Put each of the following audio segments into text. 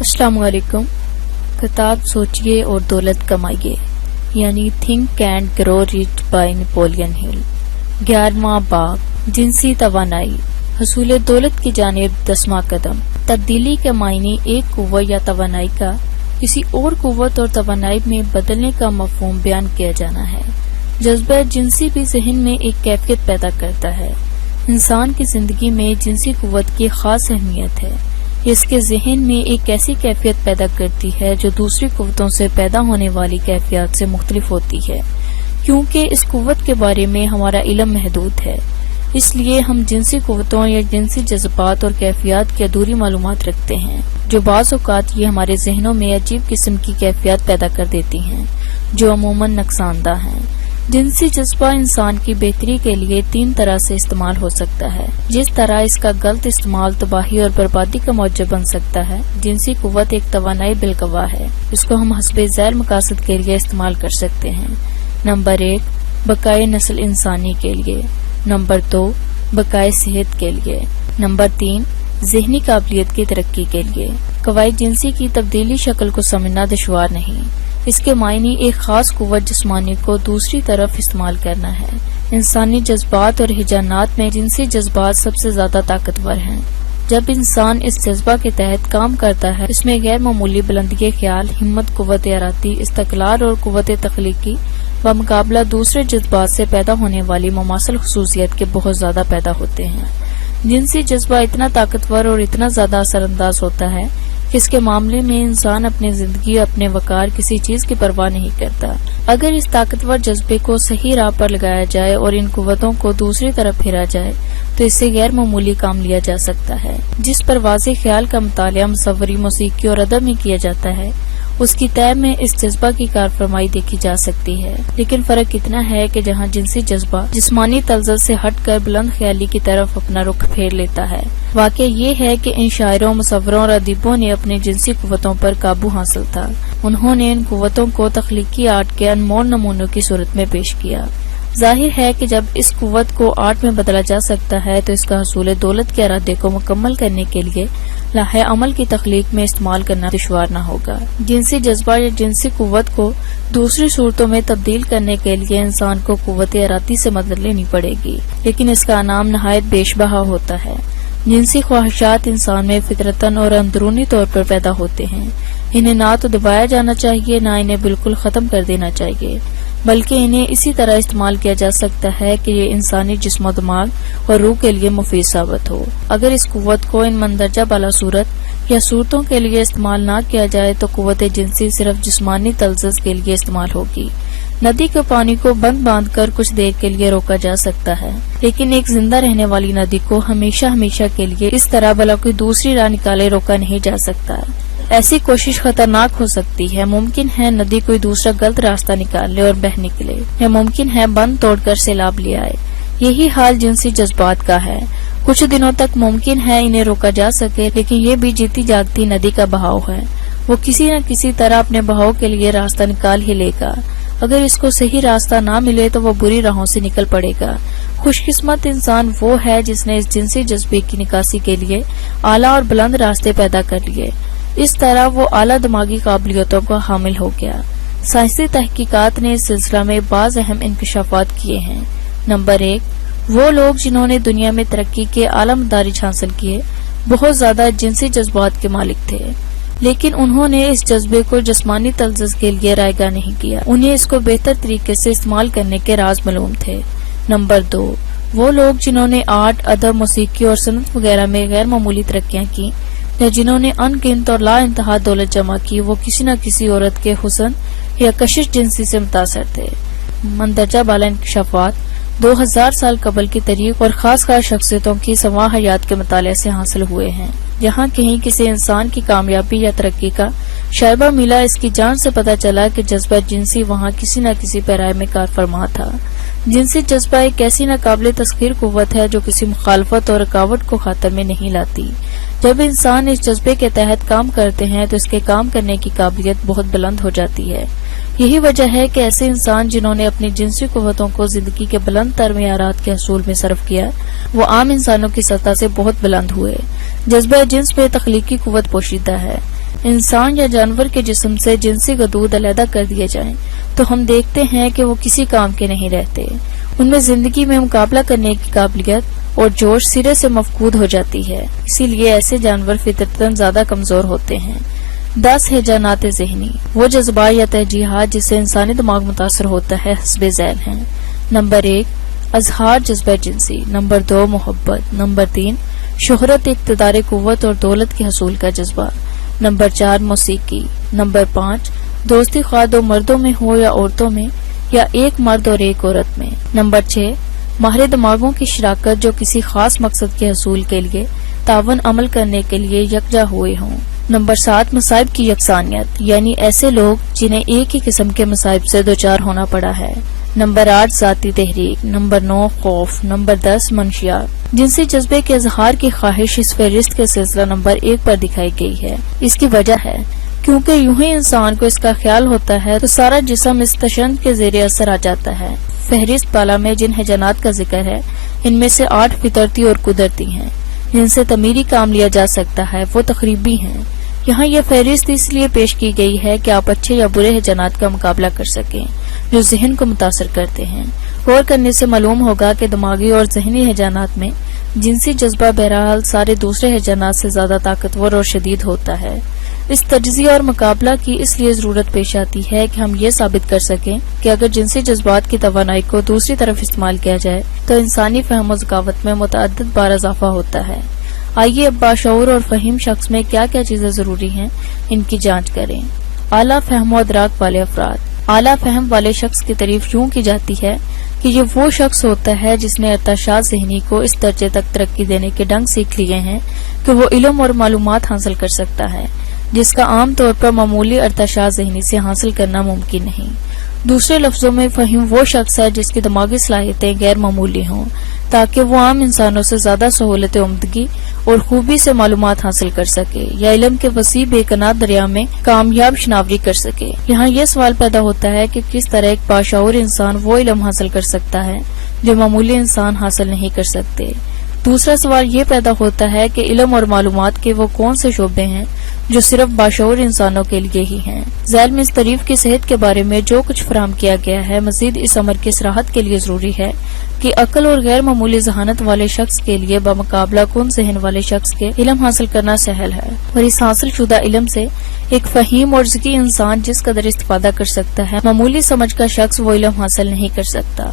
السلام علیکم۔ کتاب سوچئے اور دولت کمائیے یعنی think and grow rich by Napoleon Hill. 11واں باب جنسی توانائی، حصول دولت کی جانب 10واں قدم۔ تبدیلی کے معنی ایک قوت یا توانائی کا کسی اور قوت اور توانائی میں بدلنے کا مفہوم بیان کیا جانا ہے۔ جذبہ جنسی بھی ذہن میں ایک کیفیت پیدا کرتا ہے۔ انسان کی زندگی میں جنسی قوت کی خاص اہمیت ہے۔ یہ اس کے ذہن میں ایک ایسی کیفیت پیدا کرتی ہے جو دوسری قوتوں سے پیدا ہونے والی کیفیات سے مختلف ہوتی ہے۔ کیونکہ اس قوت کے بارے میں ہمارا علم محدود ہے، اس لیے ہم جنسی قوتوں یا جنسی جذبات اور کیفیات کی ادھوری معلومات رکھتے ہیں، جو بعض اوقات یہ ہمارے ذہنوں میں عجیب قسم کی کیفیات پیدا کر دیتی ہیں جو عموماً نقصان دہ ہیں۔ جنسی جذبہ انسان کی بہتری کے لیے 3 طرح سے استعمال ہو سکتا ہے۔ جس طرح اس کا غلط استعمال تباہی اور بربادی کا موجب بن سکتا ہے، جنسی قوت ایک توانائی بالگواہ ہے، اس کو ہم حسب ذیل مقاصد کے لیے استعمال کر سکتے ہیں۔ نمبر 1 بقائے نسل انسانی کے لیے، نمبر 2 بقائے صحت کے لیے، نمبر 3 ذہنی قابلیت کی ترقی کے لیے۔ قواعد جنسی کی تبدیلی شکل کو سمجھنا دشوار نہیں۔ اس کے معنی ایک خاص قوت جسمانی کو دوسری طرف استعمال کرنا ہے۔ انسانی جذبات اور رجحانات میں جنسی جذبات سب سے زیادہ طاقتور ہیں۔ جب انسان اس جذبہ کے تحت کام کرتا ہے، اس میں غیر معمولی بلندی خیال، ہمت، قوت ارادی، استقلال اور قوت تخلیقی بمقابلہ دوسرے جذبات سے پیدا ہونے والی مماثل خصوصیت کے بہت زیادہ پیدا ہوتے ہیں۔ جنسی جذبہ اتنا طاقتور اور اتنا زیادہ اثر انداز ہوتا ہے کہ اس کے معاملے میں انسان اپنی زندگی، اپنے وقار، کسی چیز کی پرواہ نہیں کرتا۔ اگر اس طاقتور جذبے کو صحیح راہ پر لگایا جائے اور ان قوتوں کو دوسری طرف پھیرا جائے تو اس سے غیر معمولی کام لیا جا سکتا ہے۔ جس پر واضح خیال کا مطالعہ مصوری، موسیقی اور ادب میں کیا جاتا ہے، اس کی طے میں اس جذبہ کی کارفرمائی دیکھی جا سکتی ہے۔ لیکن فرق اتنا ہے کہ جہاں جنسی جذبہ جسمانی تلذذ سے ہٹ کر بلند خیالی کی طرف اپنا رخ پھیر لیتا ہے، واقعہ یہ ہے کہ ان شاعروں، مصوروں اور ادیبوں نے اپنی جنسی قوتوں پر قابو حاصل تھا۔ انہوں نے ان قوتوں کو تخلیقی آرٹ کے انمول نمونوں کی صورت میں پیش کیا۔ ظاہر ہے کہ جب اس قوت کو آرٹ میں بدلا جا سکتا ہے تو اس کا حصول دولت کے ارادے کو مکمل کرنے کے لیے لاہ عمل کی تخلیق میں استعمال کرنا دشوار نہ ہوگا۔ جنسی جذبہ یا جنسی قوت کو دوسری صورتوں میں تبدیل کرنے کے لیے انسان کو قوت ارادی سے مدد لینی پڑے گی، لیکن اس کا انعام نہایت بیش بہا ہوتا ہے۔ جنسی خواہشات انسان میں فطرتاً اور اندرونی طور پر پیدا ہوتے ہیں۔ انہیں نہ تو دبایا جانا چاہیے، نہ انہیں بالکل ختم کر دینا چاہیے، بلکہ انہیں اسی طرح استعمال کیا جا سکتا ہے کہ یہ انسانی جسم و دماغ اور روح کے لیے مفید ثابت ہو۔ اگر اس قوت کو ان مندرجہ بالا صورت یا صورتوں کے لیے استعمال نہ کیا جائے تو قوت جنسی صرف جسمانی تلذذ کے لیے استعمال ہوگی۔ ندی کے پانی کو باندھ کر کچھ دیر کے لیے روکا جا سکتا ہے، لیکن ایک زندہ رہنے والی ندی کو ہمیشہ کے لیے اس طرح بلا کوئی دوسری راہ نکالے روکا نہیں جا سکتا۔ ایسی کوشش خطرناک ہو سکتی ہے۔ ممکن ہے ندی کوئی دوسرا غلط راستہ نکال لے اور بہہ نکلے، یا ممکن ہے بند توڑ کر سیلاب لے آئے۔ یہی حال جنسی جذبات کا ہے۔ کچھ دنوں تک ممکن ہے انہیں روکا جا سکے، لیکن یہ بھی جیتی جاگتی ندی کا بہاؤ ہے، وہ کسی نہ کسی طرح اپنے بہاؤ کے لیے راستہ نکال ہی لے گا۔ اگر اس کو صحیح راستہ نہ ملے تو وہ بری راہوں سے نکل پڑے گا۔ خوش قسمت انسان وہ ہے جس نے اس جنسی جذبے کی نکاسی کے لیے اعلیٰ اور بلند راستے پیدا کر لیے۔ اس طرح وہ اعلیٰ دماغی قابلیتوں کا حامل ہو گیا۔ سائنسی تحقیقات نے اس سلسلہ میں بعض اہم انکشافات کیے ہیں۔ نمبر 1 وہ لوگ جنہوں نے دنیا میں ترقی کے اعلیٰ مدارج حاصل کیے بہت زیادہ جنسی جذبات کے مالک تھے، لیکن انہوں نے اس جذبے کو جسمانی تلذذ کے لیے رائگاں نہیں کیا۔ انہیں اس کو بہتر طریقے سے استعمال کرنے کے راز معلوم تھے۔ نمبر 2 وہ لوگ جنہوں نے آرٹ، ادب، موسیقی اور صنعت وغیرہ میں غیر معمولی ترقیاں کی، یا جنہوں نے ان گنت اور لا انتہا دولت جمع کی، وہ کسی نہ کسی عورت کے حسن یا کشش جنسی سے متاثر تھے۔ مندرجہ بالا انکشافات 2000 سال قبل کی تاریخ اور خاص شخصیتوں کی سواں حیات کے مطالعے سے حاصل ہوئے ہیں۔ جہاں کہیں کسی انسان کی کامیابی یا ترقی کا شائبہ ملا، اس کی جان سے پتہ چلا کہ جذبہ جنسی وہاں کسی نہ کسی پیرائے میں کار فرما تھا۔ جنسی جذبہ ایک ایسی ناقابل تسخیر قوت ہے جو کسی مخالفت اور رکاوٹ کو خاطر میں نہیں لاتی۔ جب انسان اس جذبے کے تحت کام کرتے ہیں تو اس کے کام کرنے کی قابلیت بہت بلند ہو جاتی ہے۔ یہی وجہ ہے کہ ایسے انسان جنہوں نے اپنی جنسی قوتوں کو زندگی کے بلند تر معیارات کے حصول میں صرف کیا، وہ عام انسانوں کی سطح سے بہت بلند ہوئے۔ جذبہ جنس میں تخلیقی قوت پوشیدہ ہے۔ انسان یا جانور کے جسم سے جنسی غدود علیحدہ کر دیے جائیں تو ہم دیکھتے ہیں کہ وہ کسی کام کے نہیں رہتے. ان میں زندگی میں مقابلہ کرنے کی قابلیت اور جوش سرے سے مفقود ہو جاتی ہے. اسی لیے ایسے جانور فطرتاً زیادہ کمزور ہوتے ہیں. 10 ہیجانات ذہنی وہ جذبات یا ترجیحات جس سے انسانی دماغ متاثر ہوتا ہے حسب ذیل ہیں. نمبر 1 اظہار جذبہ جنسی. نمبر 2 محبت. نمبر 3 شہرت اقتدار قوت اور دولت کے حصول کا جذبہ. نمبر 4 موسیقی. نمبر 5 دوستی خواہ دو مردوں میں ہو یا عورتوں میں یا ایک مرد اور ایک عورت میں. نمبر 6 ماہر دماغوں کی شراکت جو کسی خاص مقصد کے حصول کے لیے تعاون عمل کرنے کے لیے یکجا ہوئے ہوں. نمبر 7 مصائب کی یکسانیت یعنی ایسے لوگ جنہیں ایک ہی قسم کے مصائب سے دوچار ہونا پڑا ہے. نمبر 8 ذاتی تحریک. نمبر 9 خوف. نمبر 10 منشیات. جنسی جذبے کے اظہار کی خواہش اس فہرست کے سلسلہ نمبر 1 پر دکھائی گئی ہے. اس کی وجہ ہے کیونکہ یوں ہی انسان کو اس کا خیال ہوتا ہے تو سارا جسم اس تشنج کے زیر اثر آ جاتا ہے. فہرست بالا میں جن ہیجانات کا ذکر ہے ان میں سے 8 فطرتی اور قدرتی ہیں. جن سے تعمیری کام لیا جا سکتا ہے وہ تخریبی ہیں. یہاں یہ فہرست اس لیے پیش کی گئی ہے کہ آپ اچھے یا برے ہیجانات کا مقابلہ کر سکیں جو ذہن کو متاثر کرتے ہیں. غور کرنے سے معلوم ہوگا کہ دماغی اور ذہنی ہیجانات میں جنسی جذبہ بہرحال سارے دوسرے ہیجانات سے زیادہ طاقتور اور شدید ہوتا ہے. اس تجزیہ اور مقابلہ کی اس لیے ضرورت پیش آتی ہے کہ ہم یہ ثابت کر سکیں کہ اگر جنسی جذبات کی توانائی کو دوسری طرف استعمال کیا جائے تو انسانی فہم و ذکاوت میں متعدد بار اضافہ ہوتا ہے. آئیے اب باشعور اور فہیم شخص میں کیا کیا چیزیں ضروری ہیں ان کی جانچ کریں. اعلیٰ فہم و ادراک والے افراد. اعلیٰ فہم والے شخص کی تعریف یوں کی جاتی ہے کہ یہ وہ شخص ہوتا ہے جس نے ارتشاد ذہنی کو اس درجے تک ترقی دینے کے ڈنگ سیکھ لیے ہیں کہ وہ علم اور معلومات حاصل کر سکتا ہے جس کا عام طور پر معمولی ارتشاد ذہنی سے حاصل کرنا ممکن نہیں. دوسرے لفظوں میں فہیم وہ شخص ہے جس کی دماغی صلاحیتیں غیر معمولی ہوں تاکہ وہ عام انسانوں سے زیادہ سہولت عمدگی اور خوبی سے معلومات حاصل کر سکے یا علم کے وسیع بے کنات دریا میں کامیاب شناوری کر سکے. یہاں یہ سوال پیدا ہوتا ہے کہ کس طرح ایک باشعور انسان وہ علم حاصل کر سکتا ہے جو معمولی انسان حاصل نہیں کر سکتے. دوسرا سوال یہ پیدا ہوتا ہے کہ علم اور معلومات کے وہ کون سے شعبے ہیں جو صرف باشعور انسانوں کے لیے ہی ہیں. ذیل میں اس تعریف کی صحت کے بارے میں جو کچھ فراہم کیا گیا ہے مزید اس امر کی صراحت کے لیے ضروری ہے کہ عقل اور غیر معمولی ذہانت والے شخص کے لیے بمقابلہ کن ذہن والے شخص کے علم حاصل کرنا سہل ہے اور اس حاصل شدہ علم سے ایک فہیم اور ذکی انسان جس قدر استفادہ کر سکتا ہے معمولی سمجھ کا شخص وہ علم حاصل نہیں کر سکتا.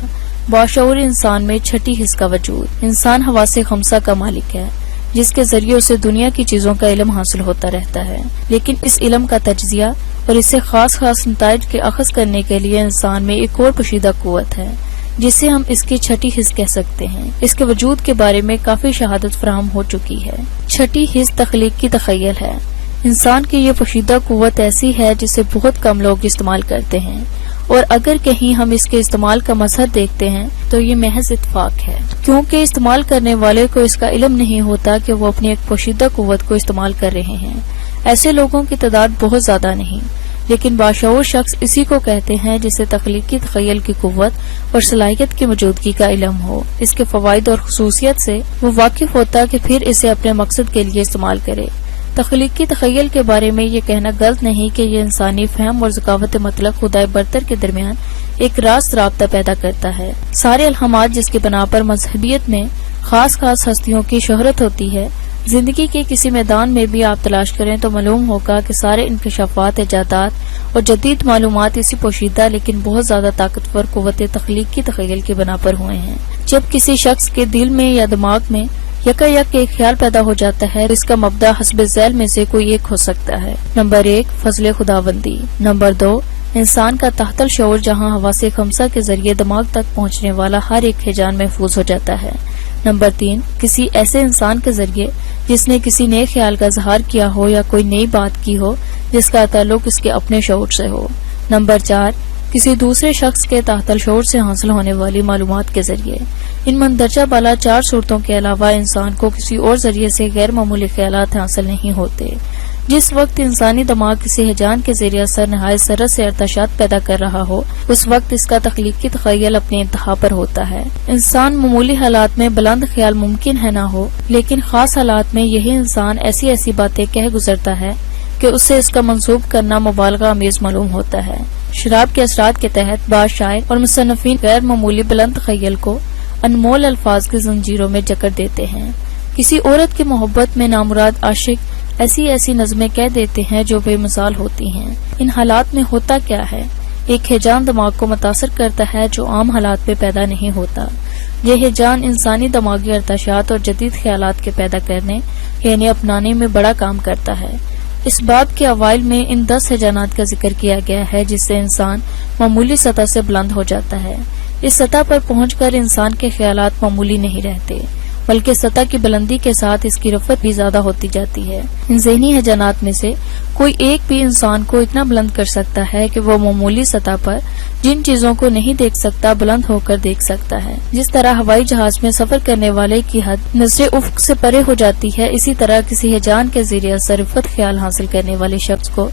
باشعور انسان میں چھٹی حس کا وجود. انسان حواس خمسہ کا مالک ہے جس کے ذریعے اسے دنیا کی چیزوں کا علم حاصل ہوتا رہتا ہے. لیکن اس علم کا تجزیہ اور اسے خاص نتائج کے اخذ کرنے کے لیے انسان میں ایک اور پوشیدہ قوت ہے جسے ہم اس کی چھٹی حس کہہ سکتے ہیں. اس کے وجود کے بارے میں کافی شہادت فراہم ہو چکی ہے. چھٹی حس تخلیق کی تخیل ہے. انسان کی یہ پوشیدہ قوت ایسی ہے جسے بہت کم لوگ استعمال کرتے ہیں اور اگر کہیں ہم اس کے استعمال کا مظہر دیکھتے ہیں تو یہ محض اتفاق ہے کیونکہ استعمال کرنے والے کو اس کا علم نہیں ہوتا کہ وہ اپنی ایک پوشیدہ قوت کو استعمال کر رہے ہیں. ایسے لوگوں کی تعداد بہت زیادہ نہیں لیکن باشعور شخص اسی کو کہتے ہیں جسے تخلیقی تخیل کی قوت اور صلاحیت کی موجودگی کا علم ہو. اس کے فوائد اور خصوصیت سے وہ واقف ہوتا کہ پھر اسے اپنے مقصد کے لیے استعمال کرے. تخلیقی تخیل کے بارے میں یہ کہنا غلط نہیں کہ یہ انسانی فہم اور ذکاوت مطلق خدائے برتر کے درمیان ایک راست رابطہ پیدا کرتا ہے. سارے الہامات جس کی بنا پر مذہبیت میں خاص ہستیوں کی شہرت ہوتی ہے زندگی کے کسی میدان میں بھی آپ تلاش کریں تو معلوم ہوگا کہ سارے انکشافات ایجادات اور جدید معلومات اسی پوشیدہ لیکن بہت زیادہ طاقتور قوت تخلیقی تخیل کی بنا پر ہوئے ہیں. جب کسی شخص کے دل میں یا دماغ میں یک ایک خیال پیدا ہو جاتا ہے اس کا مبدا حسب ذیل میں سے کوئی ایک ہو سکتا ہے. نمبر 1 فضل خداوندی. نمبر 2 انسان کا تحت الشعور جہاں حواس خمسہ کے ذریعے دماغ تک پہنچنے والا ہر ایک ہیجان محفوظ ہو جاتا ہے. نمبر 3 کسی ایسے انسان کے ذریعے جس نے کسی نئے خیال کا اظہار کیا ہو یا کوئی نئی بات کی ہو جس کا تعلق اس کے اپنے شعور سے ہو. نمبر 4 کسی دوسرے شخص کے تحت الشعور سے حاصل ہونے والی معلومات کے ذریعے. ان مندرجہ بالا 4 صورتوں کے علاوہ انسان کو کسی اور ذریعے سے غیر معمولی خیالات حاصل نہیں ہوتے. جس وقت انسانی دماغ کسی ہیجان کے ذریعے اثر نہایت سرت سے ارتشاد پیدا کر رہا ہو اس وقت اس کا تخلیقی تخیل اپنے انتہا پر ہوتا ہے. انسان معمولی حالات میں بلند خیال ممکن ہے نہ ہو لیکن خاص حالات میں یہی انسان ایسی باتیں کہہ گزرتا ہے کہ اسے اس کا منسوب کرنا مبالغہ آمیز معلوم ہوتا ہے۔ شراب کے اثرات کے تحت بعض شاعر اور مصنفین غیر معمولی بلند تخیل کو انمول الفاظ کی زنجیروں میں جکڑ دیتے ہیں۔ کسی عورت کی محبت میں نامراد عاشق ایسی نظمیں کہہ دیتے ہیں جو بے مثال ہوتی ہیں۔ ان حالات میں ہوتا کیا ہے؟ ایک ہیجان دماغ کو متاثر کرتا ہے جو عام حالات میں پیدا نہیں ہوتا۔ یہ ہیجان انسانی دماغی ارتعاشات اور جدید خیالات کے پیدا کرنے یعنی اپنانے میں بڑا کام کرتا ہے۔ اس باب کے اوائل میں ان 10 ہیجانات کا ذکر کیا گیا ہے جس سے انسان معمولی سطح سے بلند ہو جاتا ہے۔ اس سطح پر پہنچ کر انسان کے خیالات معمولی نہیں رہتے بلکہ سطح کی بلندی کے ساتھ اس کی رفعت بھی زیادہ ہوتی جاتی ہے۔ ان ذہنی ہیجانات میں سے کوئی ایک بھی انسان کو اتنا بلند کر سکتا ہے کہ وہ معمولی سطح پر جن چیزوں کو نہیں دیکھ سکتا بلند ہو کر دیکھ سکتا ہے۔ جس طرح ہوائی جہاز میں سفر کرنے والے کی حد نظر افق سے پرے ہو جاتی ہے، اسی طرح کسی ہیجان کے ذریعے اثر رفعت خیال حاصل کرنے والے شخص کو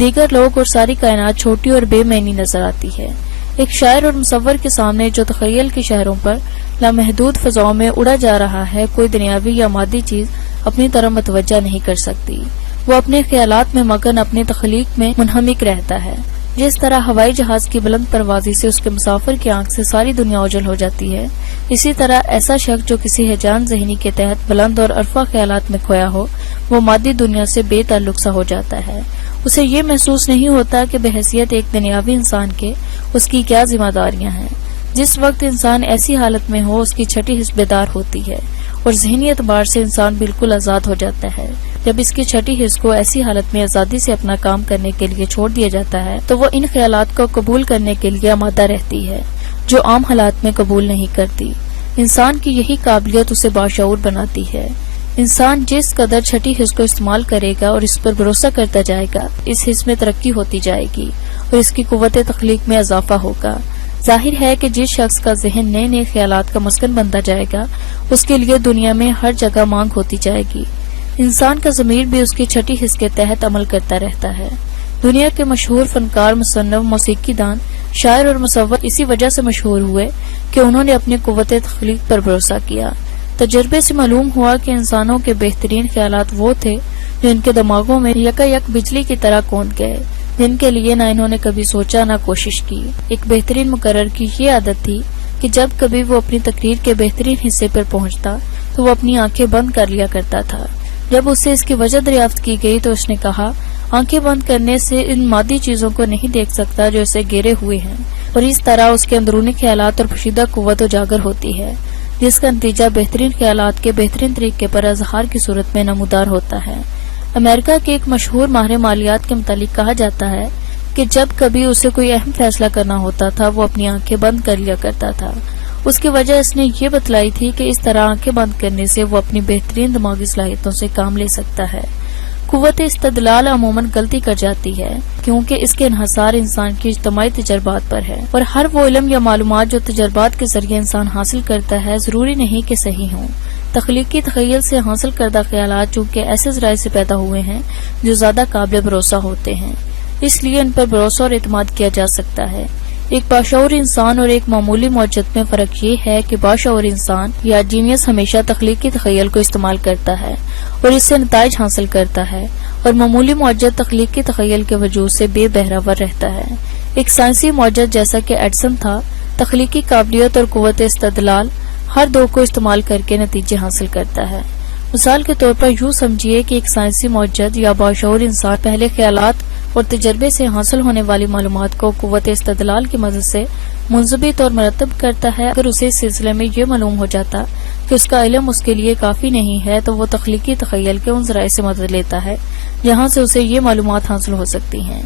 دیگر لوگ اور ساری کائنات چھوٹی اور بے معنی نظر آتی ہے۔ ایک شاعر اور مصور کے سامنے جو تخیل کے شہروں پر لامحدود فضاؤں میں اڑا جا رہا ہے، کوئی دنیاوی یا مادی چیز اپنی طرف متوجہ نہیں کر سکتی۔ وہ اپنے خیالات میں مگن اپنی تخلیق میں منہمک رہتا ہے۔ جس طرح ہوائی جہاز کی بلند پروازی سے اس کے مسافر کی آنکھ سے ساری دنیا اوجھل ہو جاتی ہے، اسی طرح ایسا شخص جو کسی ہیجان ذہنی کے تحت بلند اور عرفہ خیالات میں کھویا ہو، وہ مادی دنیا سے بے تعلق سا ہو جاتا ہے۔ اسے یہ محسوس نہیں ہوتا کہ بحیثیت ایک دنیاوی انسان کے اس کی کیا ذمہ داریاں ہیں۔ جس وقت انسان ایسی حالت میں ہو، اس کی چھٹی حس بیدار ہوتی ہے اور ذہنی اعتبار سے انسان بالکل آزاد ہو جاتا ہے۔ جب اس کی چھٹی حس کو ایسی حالت میں آزادی سے اپنا کام کرنے کے لیے چھوڑ دیا جاتا ہے تو وہ ان خیالات کو قبول کرنے کے لیے آمادہ رہتی ہے جو عام حالات میں قبول نہیں کرتی۔ انسان کی یہی قابلیت اسے باشعور بناتی ہے۔ انسان جس قدر چھٹی حس کو استعمال کرے گا اور اس پر بھروسہ کرتا جائے گا، اس حس میں ترقی ہوتی جائے گی اور اس کی قوت تخلیق میں اضافہ ہوگا۔ ظاہر ہے کہ جس شخص کا ذہن نئے نئے خیالات کا مسکن بنتا جائے گا، اس کے لیے دنیا میں ہر جگہ مانگ ہوتی جائے گی۔ انسان کا ضمیر بھی اس کی چھٹی حس کے تحت عمل کرتا رہتا ہے۔ دنیا کے مشہور فنکار، مصنف، موسیقی دان، شاعر اور مصور اسی وجہ سے مشہور ہوئے کہ انہوں نے اپنی قوت تخلیق پر بھروسہ کیا۔ تجربے سے معلوم ہوا کہ انسانوں کے بہترین خیالات وہ تھے جو ان کے دماغوں میں یکایک بجلی کی طرح کوند گئے، جن کے لیے نہ انہوں نے کبھی سوچا نہ کوشش کی۔ ایک بہترین مقرر کی یہ عادت تھی کہ جب کبھی وہ اپنی تقریر کے بہترین حصے پر پہنچتا تو وہ اپنی آنکھیں بند کر لیا کرتا تھا۔ جب اس سے اس کی وجہ دریافت کی گئی تو اس نے کہا، آنکھیں بند کرنے سے ان مادی چیزوں کو نہیں دیکھ سکتا جو اسے گھیرے ہوئے ہیں، اور اس طرح اس کے اندرونی خیالات اور پوشیدہ قوت اجاگر ہوتی ہے، جس کا نتیجہ بہترین خیالات کے بہترین طریقے پر اظہار کی صورت میں نمودار ہوتا ہے۔ امریکہ کے ایک مشہور ماہر مالیات کے متعلق کہا جاتا ہے کہ جب کبھی اسے کوئی اہم فیصلہ کرنا ہوتا تھا وہ اپنی آنکھیں بند کر لیا کرتا تھا۔ اس کی وجہ اس نے یہ بتلائی تھی کہ اس طرح آنکھیں بند کرنے سے وہ اپنی بہترین دماغی صلاحیتوں سے کام لے سکتا ہے۔ قوت استدلال عموماً غلطی کر جاتی ہے کیونکہ اس کے انحصار انسان کی اجتماعی تجربات پر ہے، اور ہر وہ علم یا معلومات جو تجربات کے ذریعے انسان حاصل کرتا ہے ضروری نہیں کہ صحیح ہوں۔ تخلیقی تخیل سے حاصل کردہ خیالات چونکہ ایسے ذرائع سے پیدا ہوئے ہیں جو زیادہ قابل بھروسہ ہوتے ہیں، اس لیے ان پر بھروسہ اور اعتماد کیا جا سکتا ہے۔ ایک باشعور انسان اور ایک معمولی معجزت میں فرق یہ ہے کہ باشعور انسان یا جینیس ہمیشہ تخلیقی تخیل کو استعمال کرتا ہے اور اس سے نتائج حاصل کرتا ہے، اور معمولی معجزت تخلیقی تخیل کے وجود سے بے بہراور رہتا ہے۔ ایک سائنسی معجزت جیسا کہ ایڈسن تھا، تخلیقی قابلیت اور قوت استدلال ہر دو کو استعمال کر کے نتیجے حاصل کرتا ہے۔ مثال کے طور پر یوں سمجھیے کہ ایک سائنسی معجزت یا باشعور انسان پہلے خیالات اور تجربے سے حاصل ہونے والی معلومات کو قوت استدلال کی مدد سے منضبط اور مرتب کرتا ہے۔ اگر اسے اس سلسلے میں یہ معلوم ہو جاتا کہ اس کا علم اس کے لیے کافی نہیں ہے تو وہ تخلیقی تخیل کے ان ذرائع سے مدد لیتا ہے جہاں سے اسے یہ معلومات حاصل ہو سکتی ہیں۔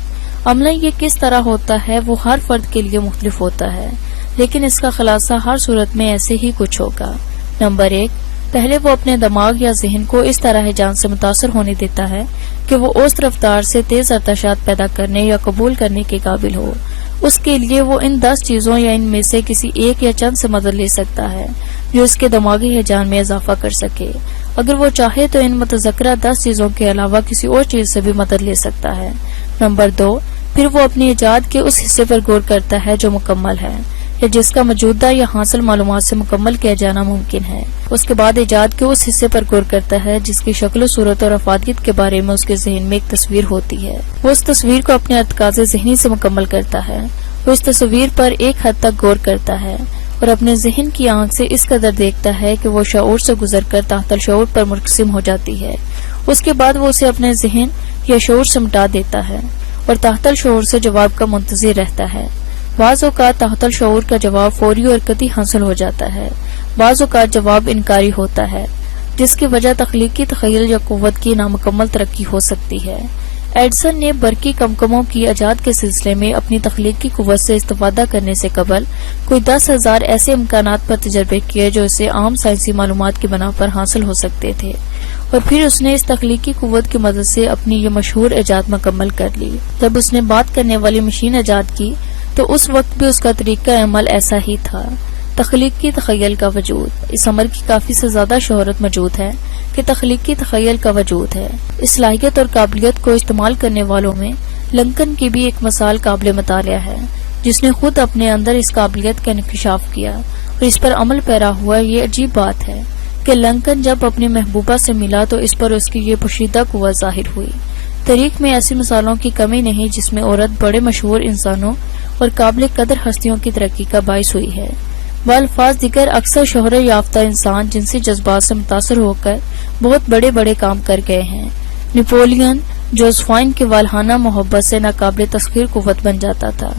عملہ یہ کس طرح ہوتا ہے وہ ہر فرد کے لیے مختلف ہوتا ہے، لیکن اس کا خلاصہ ہر صورت میں ایسے ہی کچھ ہوگا۔ نمبر 1، پہلے وہ اپنے دماغ یا ذہن کو اس طرح ہیجان سے متاثر ہونے دیتا ہے کہ وہ اوسط رفتار سے تیز ارتعاشات پیدا کرنے یا قبول کرنے کے قابل ہو۔ اس کے لیے وہ ان 10 چیزوں یا ان میں سے کسی ایک یا چند سے مدد لے سکتا ہے جو اس کے دماغی ہیجان میں اضافہ کر سکے۔ اگر وہ چاہے تو ان متذکرہ 10 چیزوں کے علاوہ کسی اور چیز سے بھی مدد لے سکتا ہے۔ نمبر 2، پھر وہ اپنی ایجاد کے اس حصے پر غور کرتا ہے جو مکمل ہے، یا جس کا موجودہ یا حاصل معلومات سے مکمل کیا جانا ممکن ہے۔ اس کے بعد ایجاد کے اس حصے پر غور کرتا ہے جس کی شکل و صورت اور افادیت کے بارے میں اس کے ذہن میں ایک تصویر ہوتی ہے۔ وہ اس تصویر کو اپنے ارتکاز ذہنی سے مکمل کرتا ہے۔ وہ اس تصویر پر ایک حد تک غور کرتا ہے اور اپنے ذہن کی آنکھ سے اس قدر دیکھتا ہے کہ وہ شعور سے گزر کر تحت الشعور پر منقسم ہو جاتی ہے۔ اس کے بعد وہ اسے اپنے ذہن یا شعور سے مٹا دیتا ہے اور تحت الشعور سے جواب کا منتظر رہتا ہے۔ بعض اوقات تحت الشعور کا جواب فوری اور قطعی حاصل ہو جاتا ہے، بعض اوقات جواب انکاری ہوتا ہے، جس کی وجہ تخلیقی تخیل یا قوت کی نامکمل ترقی ہو سکتی ہے۔ ایڈسن نے برقی کمکموں کی ایجاد کے سلسلے میں اپنی تخلیقی قوت سے استفادہ کرنے سے قبل کوئی 10,000 ایسے امکانات پر تجربے کیے جو اسے عام سائنسی معلومات کی بنا پر حاصل ہو سکتے تھے، اور پھر اس نے اس تخلیقی قوت کی مدد سے اپنی یہ مشہور ایجاد مکمل کر لی۔ جب اس نے بات کرنے والی مشین ایجاد کی تو اس وقت بھی اس کا طریقہ عمل ایسا ہی تھا، تخلیقی تخیل کا وجود۔ اس امر کی کافی سے زیادہ شہرت موجود ہے کہ تخلیقی تخیل کا وجود ہے۔ اس صلاحیت اور قابلیت کو استعمال کرنے والوں میں لنکن کی بھی ایک مثال قابل مطالعہ ہے، جس نے خود اپنے اندر اس قابلیت کا انکشاف کیا اور اس پر عمل پیرا ہوا۔ یہ عجیب بات ہے کہ لنکن جب اپنی محبوبہ سے ملا تو اس پر اس کی یہ پوشیدہ قوت ظاہر ہوئی۔ تاریخ میں ایسی مثالوں کی کمی نہیں جس میں عورت بڑے مشہور انسانوں اور قابل قدر ہستیوں کی ترقی کا باعث ہوئی ہے۔ بالفاظ دیگر اکثر شہرت یافتہ انسان جنسی جذبات سے متاثر ہو کر بہت بڑے بڑے کام کر گئے ہیں۔ نپولین جوزفائن کی والہانہ محبت سے ناقابل تسخیر قوت بن جاتا تھا۔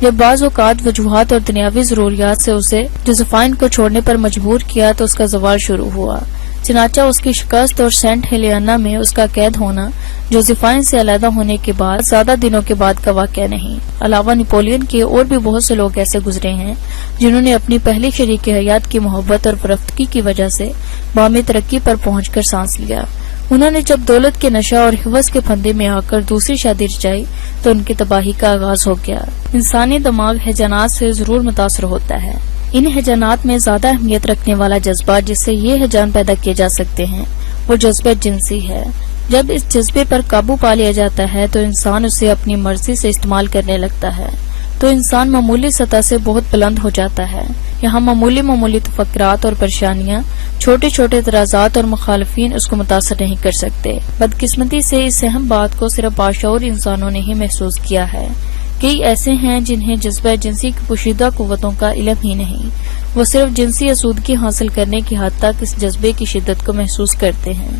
جب بعض اوقات وجوہات اور دنیاوی ضروریات سے اسے جوزفائن کو چھوڑنے پر مجبور کیا تو اس کا زوال شروع ہوا۔ چنانچہ اس کی شکست اور سینٹ ہیلینا میں اس کا قید ہونا جوزفائن سے علیحدہ ہونے کے بعد زیادہ دنوں کے بعد کا واقعہ نہیں۔ علاوہ نپولین کے اور بھی بہت سے لوگ ایسے گزرے ہیں جنہوں نے اپنی پہلی شریک حیات کی محبت اور پرختگی کی وجہ سے بامی ترقی پر پہنچ کر سانس لیا۔ انہوں نے جب دولت کے نشہ اور حوث کے پھندے میں آ کر دوسری شادی رچائی تو ان کی تباہی کا آغاز ہو گیا۔ انسانی دماغ ہیجانات سے ضرور متاثر ہوتا ہے۔ ان ہیجانات میں زیادہ اہمیت رکھنے والا جذبہ جس سے یہ ہیجان پیدا کیے جا سکتے ہیں وہ جذبہ جنسی ہے۔ جب اس جذبے پر قابو پا لیا جاتا ہے تو انسان اسے اپنی مرضی سے استعمال کرنے لگتا ہے، تو انسان معمولی سطح سے بہت بلند ہو جاتا ہے۔ یہاں معمولی تفکرات اور پریشانیاں، چھوٹے چھوٹے اعتراضات اور مخالفین اس کو متاثر نہیں کر سکتے۔ بدقسمتی سے اس اہم بات کو صرف باشعور انسانوں نے ہی محسوس کیا ہے۔ کئی ایسے ہیں جنہیں جذبہ جنسی کی پوشیدہ قوتوں کا علم ہی نہیں، وہ صرف جنسی آسودگی حاصل کرنے کی حد تک اس جذبے کی شدت کو محسوس کرتے ہیں۔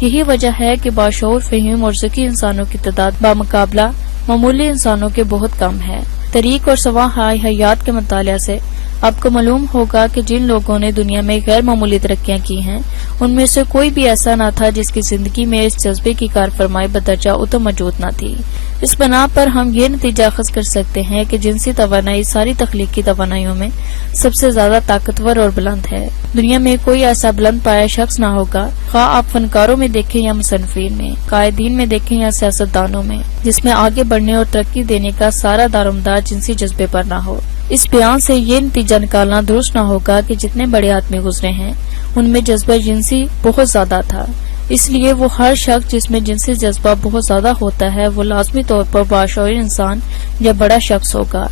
یہی وجہ ہے کہ باشعور فہیم اور ذکی انسانوں کی تعداد بمقابلہ معمولی انسانوں کے بہت کم ہے۔ طریق اور سواہائے حیات کے مطالعہ سے آپ کو معلوم ہوگا کہ جن لوگوں نے دنیا میں غیر معمولی ترقیاں کی ہیں ان میں سے کوئی بھی ایسا نہ تھا جس کی زندگی میں اس جذبے کی کارفرمائی بدرجہ اتم موجود نہ تھی۔ اس بنا پر ہم یہ نتیجہ اخذ کر سکتے ہیں کہ جنسی توانائی ساری تخلیقی توانائیوں میں سب سے زیادہ طاقتور اور بلند ہے۔ دنیا میں کوئی ایسا بلند پایا شخص نہ ہوگا، خواہ آپ فنکاروں میں دیکھیں یا مصنفین میں، قائدین میں دیکھیں یا سیاستدانوں میں، جس میں آگے بڑھنے اور ترقی دینے کا سارا دارومدار جنسی جذبے پر نہ ہو۔ اس بیان سے یہ نتیجہ نکالنا درست نہ ہوگا کہ جتنے بڑے آدمی گزرے ہیں ان میں جذبہ جنسی بہت زیادہ تھا، اس لیے وہ ہر شخص جس میں جنسی جذبہ بہت زیادہ ہوتا ہے وہ لازمی طور پر باشعور انسان یا بڑا شخص ہوگا۔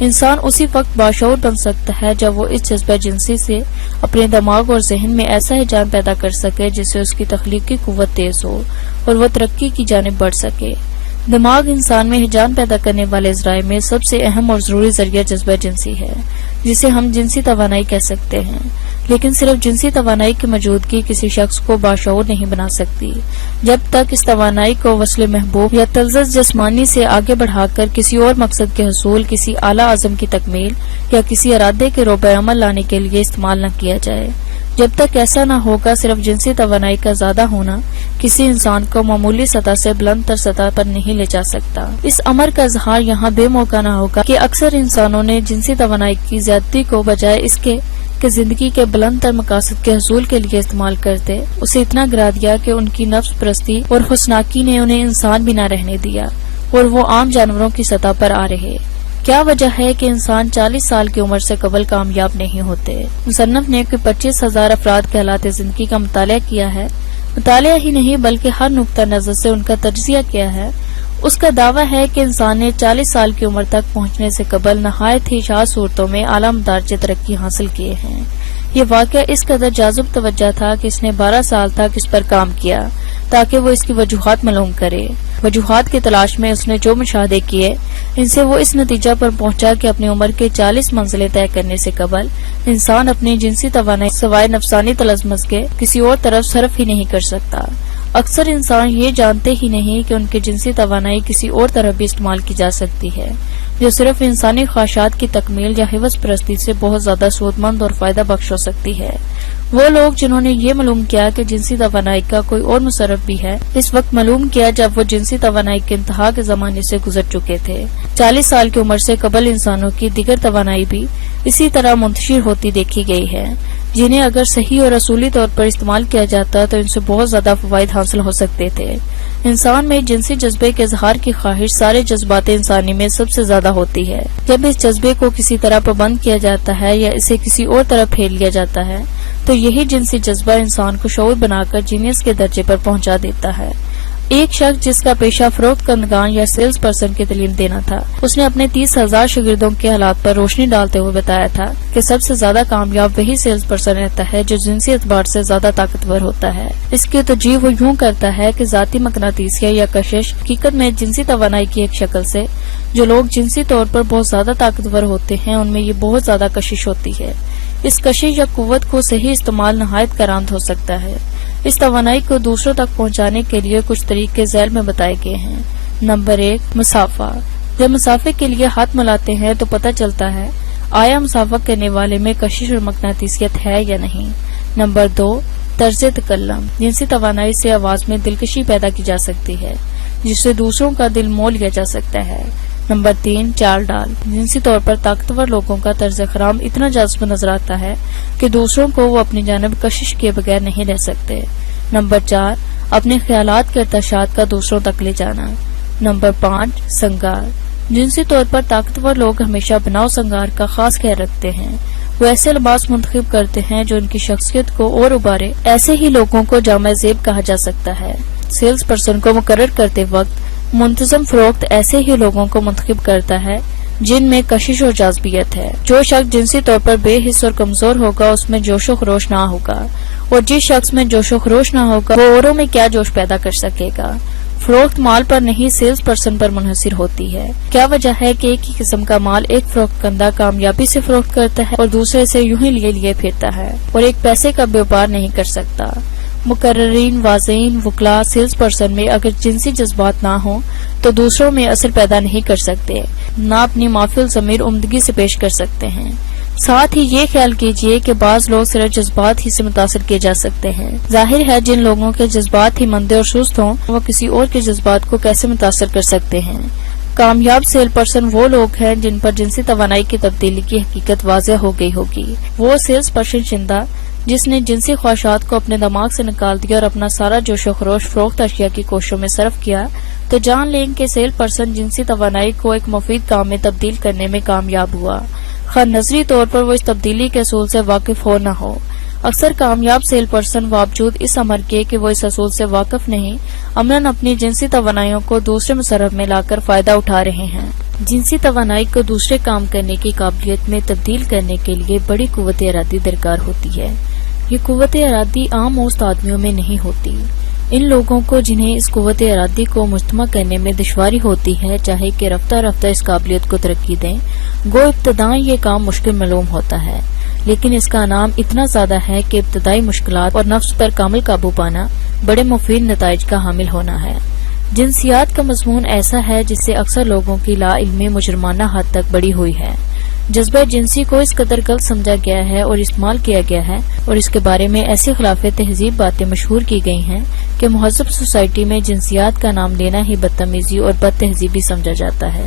انسان اسی وقت باشعور بن سکتا ہے جب وہ اس جذبہ جنسی سے اپنے دماغ اور ذہن میں ایسا ہیجان پیدا کر سکے جس سے اس کی تخلیقی قوت تیز ہو اور وہ ترقی کی جانب بڑھ سکے۔ دماغ انسان میں ہیجان پیدا کرنے والے ذرائع میں سب سے اہم اور ضروری ذریعہ جذبہ جنسی ہے، جسے ہم جنسی توانائی کہہ سکتے ہیں، لیکن صرف جنسی توانائی کی موجودگی کسی شخص کو باشعور نہیں بنا سکتی۔ جب تک اس توانائی کو وصل محبوب یا تلذذ جسمانی سے آگے بڑھا کر کسی اور مقصد کے حصول، کسی اعلیٰ عزم کی تکمیل یا کسی ارادے کے روبہ عمل لانے کے لیے استعمال نہ کیا جائے، جب تک ایسا نہ ہوگا صرف جنسی توانائی کا زیادہ ہونا کسی انسان کو معمولی سطح سے بلند تر سطح پر نہیں لے جا سکتا۔ اس امر کا اظہار یہاں بے موقع نہ ہوگا کہ اکثر انسانوں نے جنسی توانائی کی زیادتی کو بجائے اس کے کہ زندگی کے بلند تر مقاصد کے حصول کے لیے استعمال کرتے اسے اتنا گرا دیا کہ ان کی نفس پرستی اور حسناکی نے انہیں انسان بھی نہ رہنے دیا اور وہ عام جانوروں کی سطح پر آ رہے۔ کیا وجہ ہے کہ انسان 40 سال کی عمر سے قبل کامیاب نہیں ہوتے؟ مصنف نے کوئی 25,000 افراد کے حالات زندگی کا مطالعہ کیا ہے۔ مطالعہ ہی نہیں بلکہ ہر نقطہ نظر سے ان کا تجزیہ کیا ہے۔ اس کا دعویٰ ہے کہ انسان نے 40 سال کی عمر تک پہنچنے سے قبل نہایت ہی شاذ صورتوں میں اعلیٰ مدارج ترقی حاصل کیے ہیں۔ یہ واقعہ اس قدر جاذب توجہ تھا کہ اس نے 12 سال تک اس پر کام کیا تاکہ وہ اس کی وجوہات معلوم کرے۔ وجوہات کی تلاش میں اس نے جو مشاہدے کیے ان سے وہ اس نتیجہ پر پہنچا کہ اپنی عمر کے 40 منزلیں طے کرنے سے قبل انسان اپنی جنسی توانائی سوائے نفسانی تلذذ کے کسی اور طرف صرف ہی نہیں کر سکتا۔ اکثر انسان یہ جانتے ہی نہیں کہ ان کی جنسی توانائی کسی اور طرف بھی استعمال کی جا سکتی ہے، جو صرف انسانی خواہشات کی تکمیل یا حوث پرستی سے بہت زیادہ سود مند اور فائدہ بخش ہو سکتی ہے۔ وہ لوگ جنہوں نے یہ معلوم کیا کہ جنسی توانائی کا کوئی اور مصرف بھی ہے، اس وقت معلوم کیا جب وہ جنسی توانائی کے انتہا کے زمانے سے گزر چکے تھے۔ 40 سال کی عمر سے قبل انسانوں کی دیگر توانائی بھی اسی طرح منتشر ہوتی دیکھی گئی ہے، جنہیں اگر صحیح اور اصولی طور پر استعمال کیا جاتا تو ان سے بہت زیادہ فوائد حاصل ہو سکتے تھے۔ انسان میں جنسی جذبے کے اظہار کی خواہش سارے جذبات انسانی میں سب سے زیادہ ہوتی ہے۔ جب اس جذبے کو کسی طرح پابند کیا جاتا ہے یا اسے کسی اور طرف پھیر لیا جاتا ہے تو یہی جنسی جذبہ انسان کو شعور بنا کر جینیس کے درجے پر پہنچا دیتا ہے۔ ایک شخص جس کا پیشہ فروخت کنندگان یا سیلز پرسن کی تعلیم دینا تھا، اس نے اپنے 30,000 شاگردوں کے حالات پر روشنی ڈالتے ہوئے بتایا تھا کہ سب سے زیادہ کامیاب وہی سیلز پرسن رہتا ہے جو جنسی اعتبار سے زیادہ طاقتور ہوتا ہے۔ اس کی توجیہ وہ یوں کرتا ہے کہ ذاتی مقناطیسیہ یا کشش حقیقت میں جنسی توانائی کی ایک شکل سے جو لوگ جنسی طور پر بہت زیادہ طاقتور ہوتے ہیں ان میں یہ بہت زیادہ کشش ہوتی ہے۔ اس کشش یا قوت کو صحیح استعمال نہایت کارآمد ہو سکتا ہے۔ اس توانائی کو دوسروں تک پہنچانے کے لیے کچھ طریقے ذیل میں بتائے گئے ہیں۔ نمبر 1، مسافہ۔ جب مسافے کے لیے ہاتھ ملاتے ہیں تو پتہ چلتا ہے آیا مسافہ کرنے والے میں کشش اور مقناطیسیت ہے یا نہیں۔ نمبر 2، طرز تکلم۔ جنسی توانائی سے آواز میں دلکشی پیدا کی جا سکتی ہے جس سے دوسروں کا دل مول لیا جا سکتا ہے۔ نمبر 3، چال ڈال۔ جنسی طور پر طاقتور لوگوں کا طرز خرام اتنا جذب نظر آتا ہے کہ دوسروں کو وہ اپنی جانب کشش کیے بغیر نہیں رہ سکتے۔ نمبر 4، اپنے خیالات کے ارتعاشات کا دوسروں تک لے جانا۔ نمبر 5، سنگار۔ جنسی طور پر طاقتور لوگ ہمیشہ بناؤ سنگار کا خاص خیال رکھتے ہیں۔ وہ ایسے لباس منتخب کرتے ہیں جو ان کی شخصیت کو اور ابھارے۔ ایسے ہی لوگوں کو جامع زیب کہا جا سکتا ہے۔ سیلز پرسن کو مقرر کرتے وقت منتظم فروخت ایسے ہی لوگوں کو منتخب کرتا ہے جن میں کشش اور جاذبیت ہے۔ جو شخص جنسی طور پر بے حس اور کمزور ہوگا اس میں جوش و خروش نہ ہوگا، اور جس شخص میں جوش و خروش نہ ہوگا وہ اوروں میں کیا جوش پیدا کر سکے گا۔ فروخت مال پر نہیں سیلز پرسن پر منحصر ہوتی ہے۔ کیا وجہ ہے کہ ایک ہی قسم کا مال ایک فروخت کنندہ کامیابی سے فروخت کرتا ہے اور دوسرے سے یوں ہی لیے پھرتا ہے اور ایک پیسے کا بیوپار نہیں کر سکتا۔ مقررین، واضعین، وکلاء سیلز پرسن میں اگر جنسی جذبات نہ ہوں تو دوسروں میں اثر پیدا نہیں کر سکتے، نہ اپنی معافی الضمیر عمدگی سے پیش کر سکتے ہیں۔ ساتھ ہی یہ خیال کیجئے کہ بعض لوگ صرف جذبات ہی سے متاثر کیے جا سکتے ہیں۔ ظاہر ہے جن لوگوں کے جذبات ہی مندے اور سست ہوں وہ کسی اور کے جذبات کو کیسے متاثر کر سکتے ہیں۔ کامیاب سیل پرسن وہ لوگ ہیں جن پر جنسی توانائی کی تبدیلی کی حقیقت واضح ہو گئی ہوگی۔ وہ سیلز پرسن شندہ جس نے جنسی خواہشات کو اپنے دماغ سے نکال دیا اور اپنا سارا جوش و خروش فروخت اشیاء کی کوششوں میں صرف کیا، تو جان لیں کہ سیل پرسن جنسی توانائی کو ایک مفید کام میں تبدیل کرنے میں کامیاب ہوا، خواہ نظری طور پر وہ اس تبدیلی کے اصول سے واقف ہو نہ ہو۔ اکثر کامیاب سیل پرسن باوجود اس امر کے کہ وہ اس اصول سے واقف نہیں، عملاً اپنی جنسی توانائیوں کو دوسرے مصرف میں لا کر فائدہ اٹھا رہے ہیں۔ جنسی توانائی کو دوسرے کام کرنے کی قابلیت میں تبدیل کرنے کے لیے بڑی قوت ارادی درکار ہوتی ہے۔ یہ قوت ارادی عام اوسط آدمیوں میں نہیں ہوتی۔ ان لوگوں کو جنہیں اس قوت ارادی کو مجتمع کرنے میں دشواری ہوتی ہے، چاہے کہ رفتہ رفتہ اس قابلیت کو ترقی دیں، گو ابتدائیں یہ کام مشکل معلوم ہوتا ہے، لیکن اس کا نام اتنا زیادہ ہے کہ ابتدائی مشکلات اور نفس پر کامل قابو پانا بڑے مفید نتائج کا حامل ہونا ہے۔ جنسیات کا مضمون ایسا ہے جس سے اکثر لوگوں کی لا علمی مجرمانہ حد تک بڑی ہوئی ہے۔ جذبہ جنسی کو اس قدر غلط سمجھا گیا ہے اور استعمال کیا گیا ہے، اور اس کے بارے میں ایسی خلاف تہذیب باتیں مشہور کی گئی ہیں کہ مہذب سوسائٹی میں جنسیات کا نام لینا ہی بدتمیزی اور بد تہذیبی سمجھا جاتا ہے۔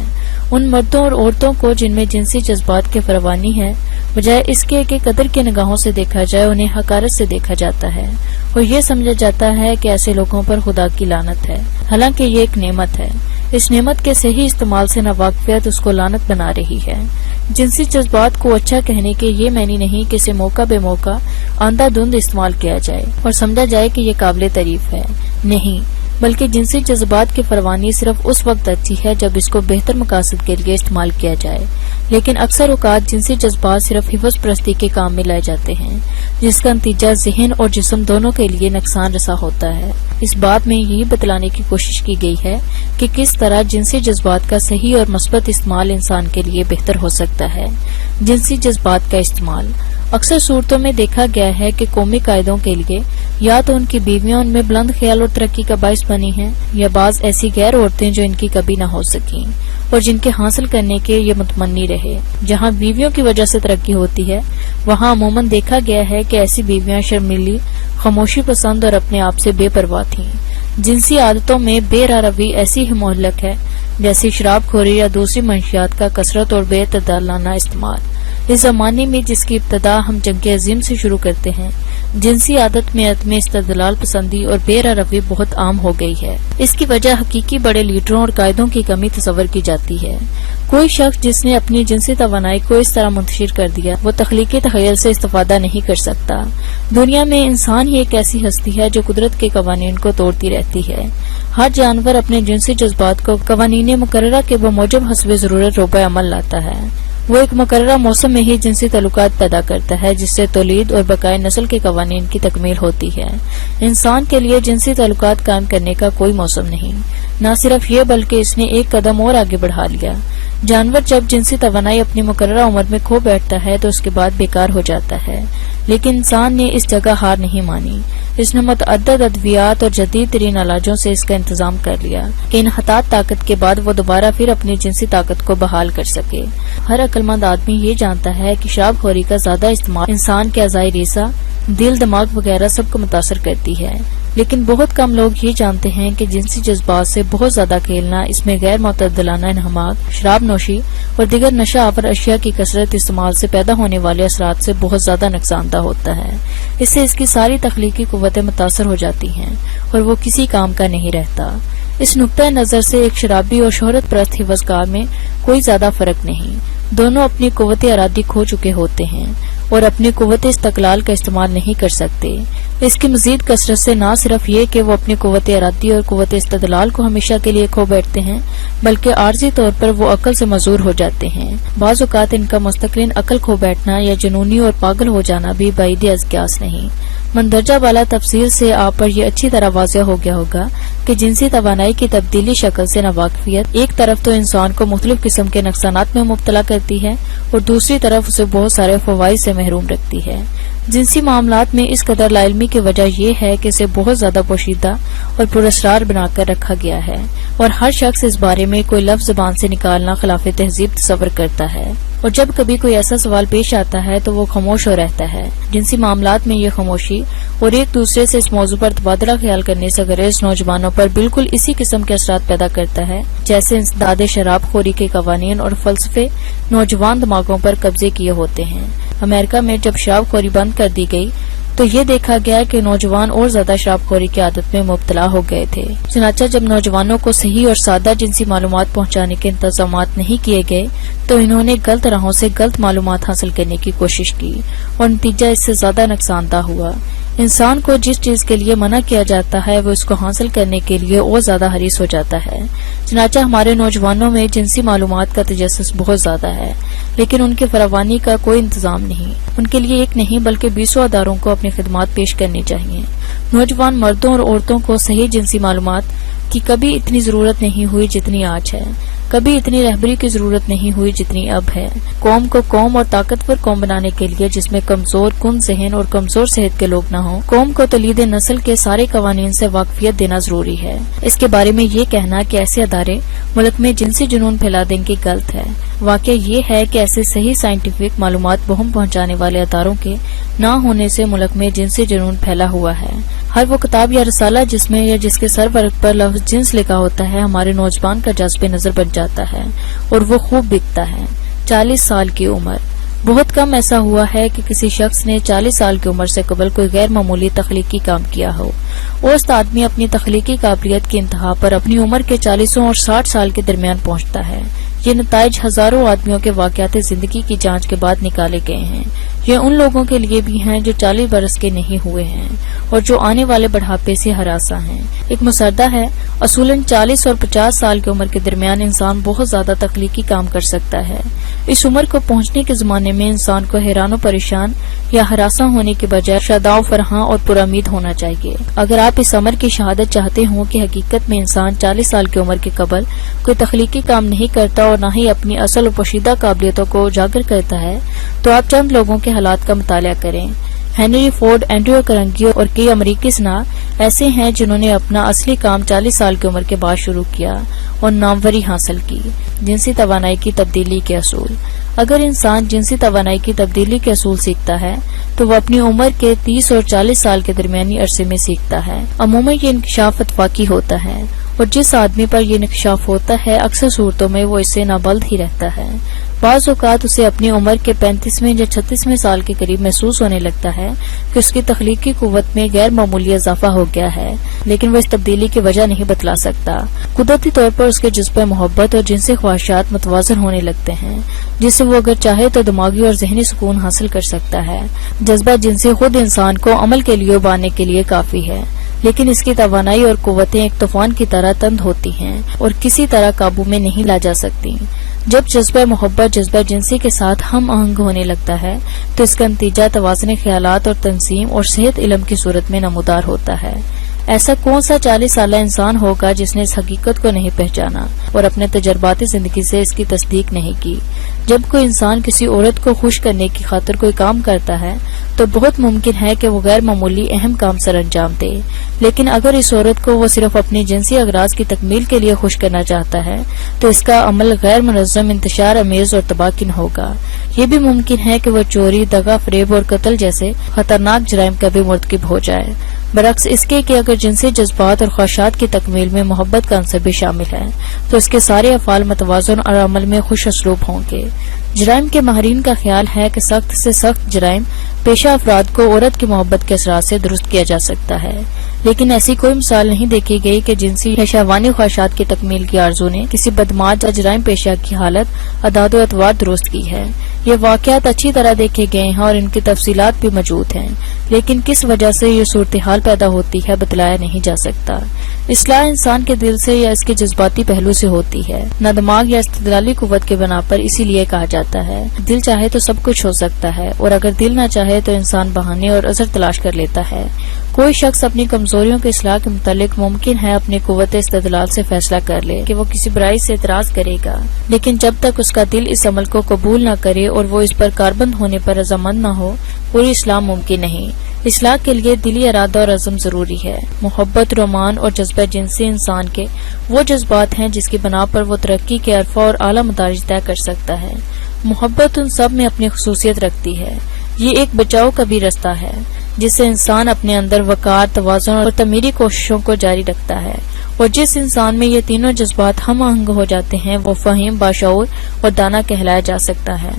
ان مردوں اور عورتوں کو جن میں جنسی جذبات کی فراوانی ہے، بجائے اس کے کہ قدر کی نگاہوں سے دیکھا جائے، انہیں حقارت سے دیکھا جاتا ہے اور یہ سمجھا جاتا ہے کہ ایسے لوگوں پر خدا کی لعنت ہے، حالانکہ یہ ایک نعمت ہے۔ اس نعمت کے صحیح استعمال سے ناواقفیت اس کو لعنت بنا رہی ہے۔ جنسی جذبات کو اچھا کہنے کے یہ معنی نہیں کہ اسے موقع بے موقع اندھا دھند استعمال کیا جائے اور سمجھا جائے کہ یہ قابل تعریف ہے۔ نہیں، بلکہ جنسی جذبات کی فراوانی صرف اس وقت اچھی ہے جب اس کو بہتر مقاصد کے لیے استعمال کیا جائے، لیکن اکثر اوقات جنسی جذبات صرف حفظ پرستی کے کام میں لائے جاتے ہیں، جس کا نتیجہ ذہن اور جسم دونوں کے لیے نقصان رسا ہوتا ہے۔ اس بات میں یہی بتلانے کی کوشش کی گئی ہے کہ کس طرح جنسی جذبات کا صحیح اور مثبت استعمال انسان کے لیے بہتر ہو سکتا ہے۔ جنسی جذبات کا استعمال اکثر صورتوں میں دیکھا گیا ہے کہ قومی قائدوں کے لیے یا تو ان کی بیویاں ان میں بلند خیال اور ترقی کا باعث بنی ہیں، یا بعض ایسی غیر عورتیں جو ان کی کبھی نہ ہو سکیں اور جن کے حاصل کرنے کے یہ متمنی رہے۔ جہاں بیویوں کی وجہ سے ترقی ہوتی ہے، وہاں عموماً دیکھا گیا ہے کہ ایسی بیویاں شرمیلی، خاموشی پسند اور اپنے آپ سے بے پرواہ تھیں۔ جنسی عادتوں میں بے راروی ایسی ہی مہلک ہے جیسے شراب خوری یا دوسری منشیات کا کثرت اور بے اعتدالانہ استعمال۔ اس زمانے میں جس کی ابتدا ہم جنگ عظیم سے شروع کرتے ہیں، جنسی عادت میں عدم استدلال پسندی اور بے راروی بہت عام ہو گئی ہے۔ اس کی وجہ حقیقی بڑے لیڈروں اور قائدوں کی کمی تصور کی جاتی ہے۔ کوئی شخص جس نے اپنی جنسی توانائی کو اس طرح منتشر کر دیا، وہ تخلیقی تخیل سے استفادہ نہیں کر سکتا۔ دنیا میں انسان ہی ایک ایسی ہستی ہے جو قدرت کے قوانین کو توڑتی رہتی ہے۔ ہر جانور اپنے جنسی جذبات کو قوانین مقررہ کے بموجب حسب ضرورت روبہ عمل لاتا ہے۔ وہ ایک مقررہ موسم میں ہی جنسی تعلقات پیدا کرتا ہے، جس سے تولید اور بقائے نسل کے قوانین کی تکمیل ہوتی ہے۔ انسان کے لیے جنسی تعلقات قائم کرنے کا کوئی موسم نہیں۔ نہ صرف یہ بلکہ اس نے ایک قدم اور آگے بڑھا لیا۔ جانور جب جنسی توانائی اپنی مقررہ عمر میں کھو بیٹھتا ہے تو اس کے بعد بیکار ہو جاتا ہے، لیکن انسان نے اس جگہ ہار نہیں مانی۔ اس نے متعدد ادویات اور جدید ترین علاجوں سے اس کا انتظام کر لیا کہ انحطاط طاقت کے بعد وہ دوبارہ پھر اپنی جنسی طاقت کو بحال کر سکے۔ ہر عقلمند آدمی یہ جانتا ہے کہ شراب خوری کا زیادہ استعمال انسان کے اعضاء ریزہ، دل، دماغ وغیرہ سب کو متاثر کرتی ہے، لیکن بہت کم لوگ یہ جانتے ہیں کہ جنسی جذبات سے بہت زیادہ کھیلنا، اس میں غیر معتدلانہ انہماک، شراب نوشی اور دیگر نشہ آور اشیاء کی کثرت استعمال سے پیدا ہونے والے اثرات سے بہت زیادہ نقصان دہ ہوتا ہے۔ اس سے اس کی ساری تخلیقی قوتیں متاثر ہو جاتی ہیں اور وہ کسی کام کا نہیں رہتا۔ اس نقطۂ نظر سے ایک شرابی اور شہرت پرست حوث میں کوئی زیادہ فرق نہیں۔ دونوں اپنی قوت ارادی کھو چکے ہوتے ہیں اور اپنی قوت استقلال کا استعمال نہیں کر سکتے۔ اس کی مزید کثرت سے نہ صرف یہ کہ وہ اپنی قوت ارادی اور قوت استدلال کو ہمیشہ کے لیے کھو بیٹھتے ہیں، بلکہ عارضی طور پر وہ عقل سے معذور ہو جاتے ہیں۔ بعض اوقات ان کا مستقل عقل کھو بیٹھنا یا جنونی اور پاگل ہو جانا بھی بعید از قیاس نہیں۔ مندرجہ بالا تفصیل سے آپ پر یہ اچھی طرح واضح ہو گیا ہوگا کہ جنسی توانائی کی تبدیلی شکل سے ناواقفیت ایک طرف تو انسان کو مختلف قسم کے نقصانات میں مبتلا کرتی ہے اور دوسری طرف اسے بہت سارے فوائد سے محروم رکھتی ہے۔ جنسی معاملات میں اس قدر لا علمی کی وجہ یہ ہے کہ اسے بہت زیادہ پوشیدہ اور پراسرار بنا کر رکھا گیا ہے، اور ہر شخص اس بارے میں کوئی لفظ زبان سے نکالنا خلاف تہذیب تصور کرتا ہے، اور جب کبھی کوئی ایسا سوال پیش آتا ہے تو وہ خاموش ہو رہتا ہے۔ جنسی معاملات میں یہ خاموشی اور ایک دوسرے سے اس موضوع پر تبادلہ خیال کرنے سے گریز نوجوانوں پر بالکل اسی قسم کے اثرات پیدا کرتا ہے جیسے انسداد شراب خوری کے قوانین اور فلسفے نوجوان دماغوں پر قبضے کیے ہوتے ہیں۔ امریکہ میں جب شراب خوری بند کر دی گئی تو یہ دیکھا گیا کہ نوجوان اور زیادہ شراب خوری کی عادت میں مبتلا ہو گئے تھے۔ چنانچہ جب نوجوانوں کو صحیح اور سادہ جنسی معلومات پہنچانے کے انتظامات نہیں کیے گئے تو انہوں نے غلط راہوں سے غلط معلومات حاصل کرنے کی کوشش کی اور نتیجہ اس سے زیادہ نقصان دہ ہوا۔ انسان کو جس چیز کے لیے منع کیا جاتا ہے وہ اس کو حاصل کرنے کے لیے اور زیادہ حریص ہو جاتا ہے۔ چنانچہ ہمارے نوجوانوں میں جنسی معلومات کا تجسس بہت زیادہ ہے، لیکن ان کی فراوانی کا کوئی انتظام نہیں۔ ان کے لیے ایک نہیں بلکہ 20 اداروں کو اپنی خدمات پیش کرنی چاہیے۔ نوجوان مردوں اور عورتوں کو صحیح جنسی معلومات کی کبھی اتنی ضرورت نہیں ہوئی جتنی آج ہے، کبھی اتنی رہبری کی ضرورت نہیں ہوئی جتنی اب ہے۔ قوم کو قوم اور طاقتور قوم بنانے کے لیے جس میں کمزور کن ذہن اور کمزور صحت کے لوگ نہ ہوں، قوم کو تولید نسل کے سارے قوانین سے واقفیت دینا ضروری ہے۔ اس کے بارے میں یہ کہنا کہ ایسے ادارے ملک میں جنسی جنون پھیلا دیں گے غلط ہے۔ واقعہ یہ ہے کہ ایسے صحیح سائنٹیفک معلومات بہم پہنچانے والے اداروں کے نہ ہونے سے ملک میں جنسی جنون پھیلا ہوا ہے۔ ہر وہ کتاب یا رسالہ جس میں یا جس کے سر ورق پر لفظ جنس لکھا ہوتا ہے ہمارے نوجوان کا جذب نظر بن جاتا ہے اور وہ خوب بکتا ہے۔ 40 سال کی عمر، بہت کم ایسا ہوا ہے کہ کسی شخص نے 40 سال کی عمر سے قبل کوئی غیر معمولی تخلیقی کام کیا ہو۔ اوسط آدمی اپنی تخلیقی قابلیت کی انتہا پر اپنی عمر کے 40 اور 60 سال کے درمیان پہنچتا ہے۔ یہ نتائج ہزاروں آدمیوں کے واقعات زندگی کی جانچ کے بعد نکالے گئے ہیں۔ یہ ان لوگوں کے لیے بھی ہیں جو 40 برس کے نہیں ہوئے ہیں اور جو آنے والے بڑھاپے سے ہراساں ہیں۔ ایک مسودہ ہے، اصولاً 40 اور 50 سال کی عمر کے درمیان انسان بہت زیادہ تخلیقی کام کر سکتا ہے۔ اس عمر کو پہنچنے کے زمانے میں انسان کو حیران و پریشان یا ہراساں ہونے کے بجائے شاداں و فرحاں اور پرامید ہونا چاہیے۔ اگر آپ اس امر کی شہادت چاہتے ہوں کہ حقیقت میں انسان 40 سال کی عمر کے قبل کوئی تخلیقی کام نہیں کرتا اور نہ ہی اپنی اصل و پوشیدہ قابلیتوں کو اجاگر کرتا ہے، تو آپ چند لوگوں کے حالات کا مطالعہ کریں۔ ہنری فورڈ، اینڈریو کرنگی اور کئی امریکی صناع ایسے ہیں جنہوں نے اپنا اصلی کام 40 سال کی عمر کے بعد شروع کیا اور ناموری حاصل کی۔ جنسی توانائی کی تبدیلی کے اصول۔ اگر انسان جنسی توانائی کی تبدیلی کے اصول سیکھتا ہے تو وہ اپنی عمر کے 30 اور 40 سال کے درمیانی عرصے میں سیکھتا ہے۔ عموماً یہ انکشاف اتفاقی ہوتا ہے اور جس آدمی پر یہ انکشاف ہوتا ہے اکثر صورتوں میں وہ اس سے نابلد ہی رہتا ہے۔ بعض اوقات اسے اپنی عمر کے 35ویں یا 36ویں سال کے قریب محسوس ہونے لگتا ہے کہ اس کی تخلیقی قوت میں غیر معمولی اضافہ ہو گیا ہے، لیکن وہ اس تبدیلی کی وجہ نہیں بتلا سکتا۔ قدرتی طور پر اس کے جذبہ محبت اور جنسی خواہشات متوازن ہونے لگتے ہیں، جس سے وہ اگر چاہے تو دماغی اور ذہنی سکون حاصل کر سکتا ہے۔ جذبہ جنسی خود انسان کو عمل کے لیے ابھارنے کے لیے کافی ہے، لیکن اس کی توانائی اور قوتیں ایک طوفان کی طرح تند ہوتی ہیں اور کسی طرح قابو میں نہیں لا جا سکتی۔ جب جذبہ محبت جذبہ جنسی کے ساتھ ہم آہنگ ہونے لگتا ہے تو اس کا نتیجہ توازن خیالات اور تنظیم اور صحت علم کی صورت میں نمودار ہوتا ہے۔ ایسا کون سا 40 سالہ انسان ہوگا جس نے اس حقیقت کو نہیں پہچانا اور اپنے تجرباتی زندگی سے اس کی تصدیق نہیں کی؟ جب کوئی انسان کسی عورت کو خوش کرنے کی خاطر کوئی کام کرتا ہے تو بہت ممکن ہے کہ وہ غیر معمولی اہم کام سر انجام دے، لیکن اگر اس عورت کو وہ صرف اپنی جنسی اغراض کی تکمیل کے لیے خوش کرنا چاہتا ہے تو اس کا عمل غیر منظم، انتشار امیز اور تباہ کن ہوگا۔ یہ بھی ممکن ہے کہ وہ چوری، دغا، فریب اور قتل جیسے خطرناک جرائم کا بھی مرتکب ہو جائے، برعکس اس کے کہ اگر جنسی جذبات اور خواہشات کی تکمیل میں محبت کا عنصر بھی شامل ہے تو اس کے سارے افعال متوازن اور عمل میں خوش اسلوب ہوں گے۔ جرائم کے ماہرین کا خیال ہے کہ سخت سے سخت جرائم پیشہ افراد کو عورت کی محبت کے اثرات سے درست کیا جا سکتا ہے، لیکن ایسی کوئی مثال نہیں دیکھی گئی کہ جنسی یا شہوانی خواہشات کی تکمیل کی آرزو نے کسی بدمعاش یا جرائم پیشہ کی حالت اعداد و اطوار درست کی ہے۔ یہ واقعات اچھی طرح دیکھے گئے ہیں اور ان کی تفصیلات بھی موجود ہیں، لیکن کس وجہ سے یہ صورتحال پیدا ہوتی ہے بتلایا نہیں جا سکتا۔ اصلاح انسان کے دل سے یا اس کے جذباتی پہلو سے ہوتی ہے، نہ دماغ یا استدلالی قوت کے بنا پر۔ اسی لیے کہا جاتا ہے دل چاہے تو سب کچھ ہو سکتا ہے، اور اگر دل نہ چاہے تو انسان بہانے اور عذر تلاش کر لیتا ہے۔ کوئی شخص اپنی کمزوریوں کی اصلاح کے متعلق ممکن ہے اپنی قوت استدلال سے فیصلہ کر لے کہ وہ کسی برائی سے اعتراض کرے گا، لیکن جب تک اس کا دل اس عمل کو قبول نہ کرے اور وہ اس پر کاربند ہونے پر رضامند نہ ہو، پوری اصلاح ممکن نہیں۔ اصلاح کے لیے دلی ارادہ اور عزم ضروری ہے۔ محبت، رومان اور جذبہ جنسی انسان کے وہ جذبات ہیں جس کی بنا پر وہ ترقی کے عرفہ اور اعلیٰ مدارج طے کر سکتا ہے۔ محبت ان سب میں اپنی خصوصیت رکھتی ہے۔ یہ ایک بچاؤ کا بھی رستہ ہے جس سے انسان اپنے اندر وقار، توازن اور تعمیری کوششوں کو جاری رکھتا ہے، اور جس انسان میں یہ تینوں جذبات ہم آہنگ ہو جاتے ہیں وہ فہیم، باشعور اور دانا کہلایا جا سکتا ہے۔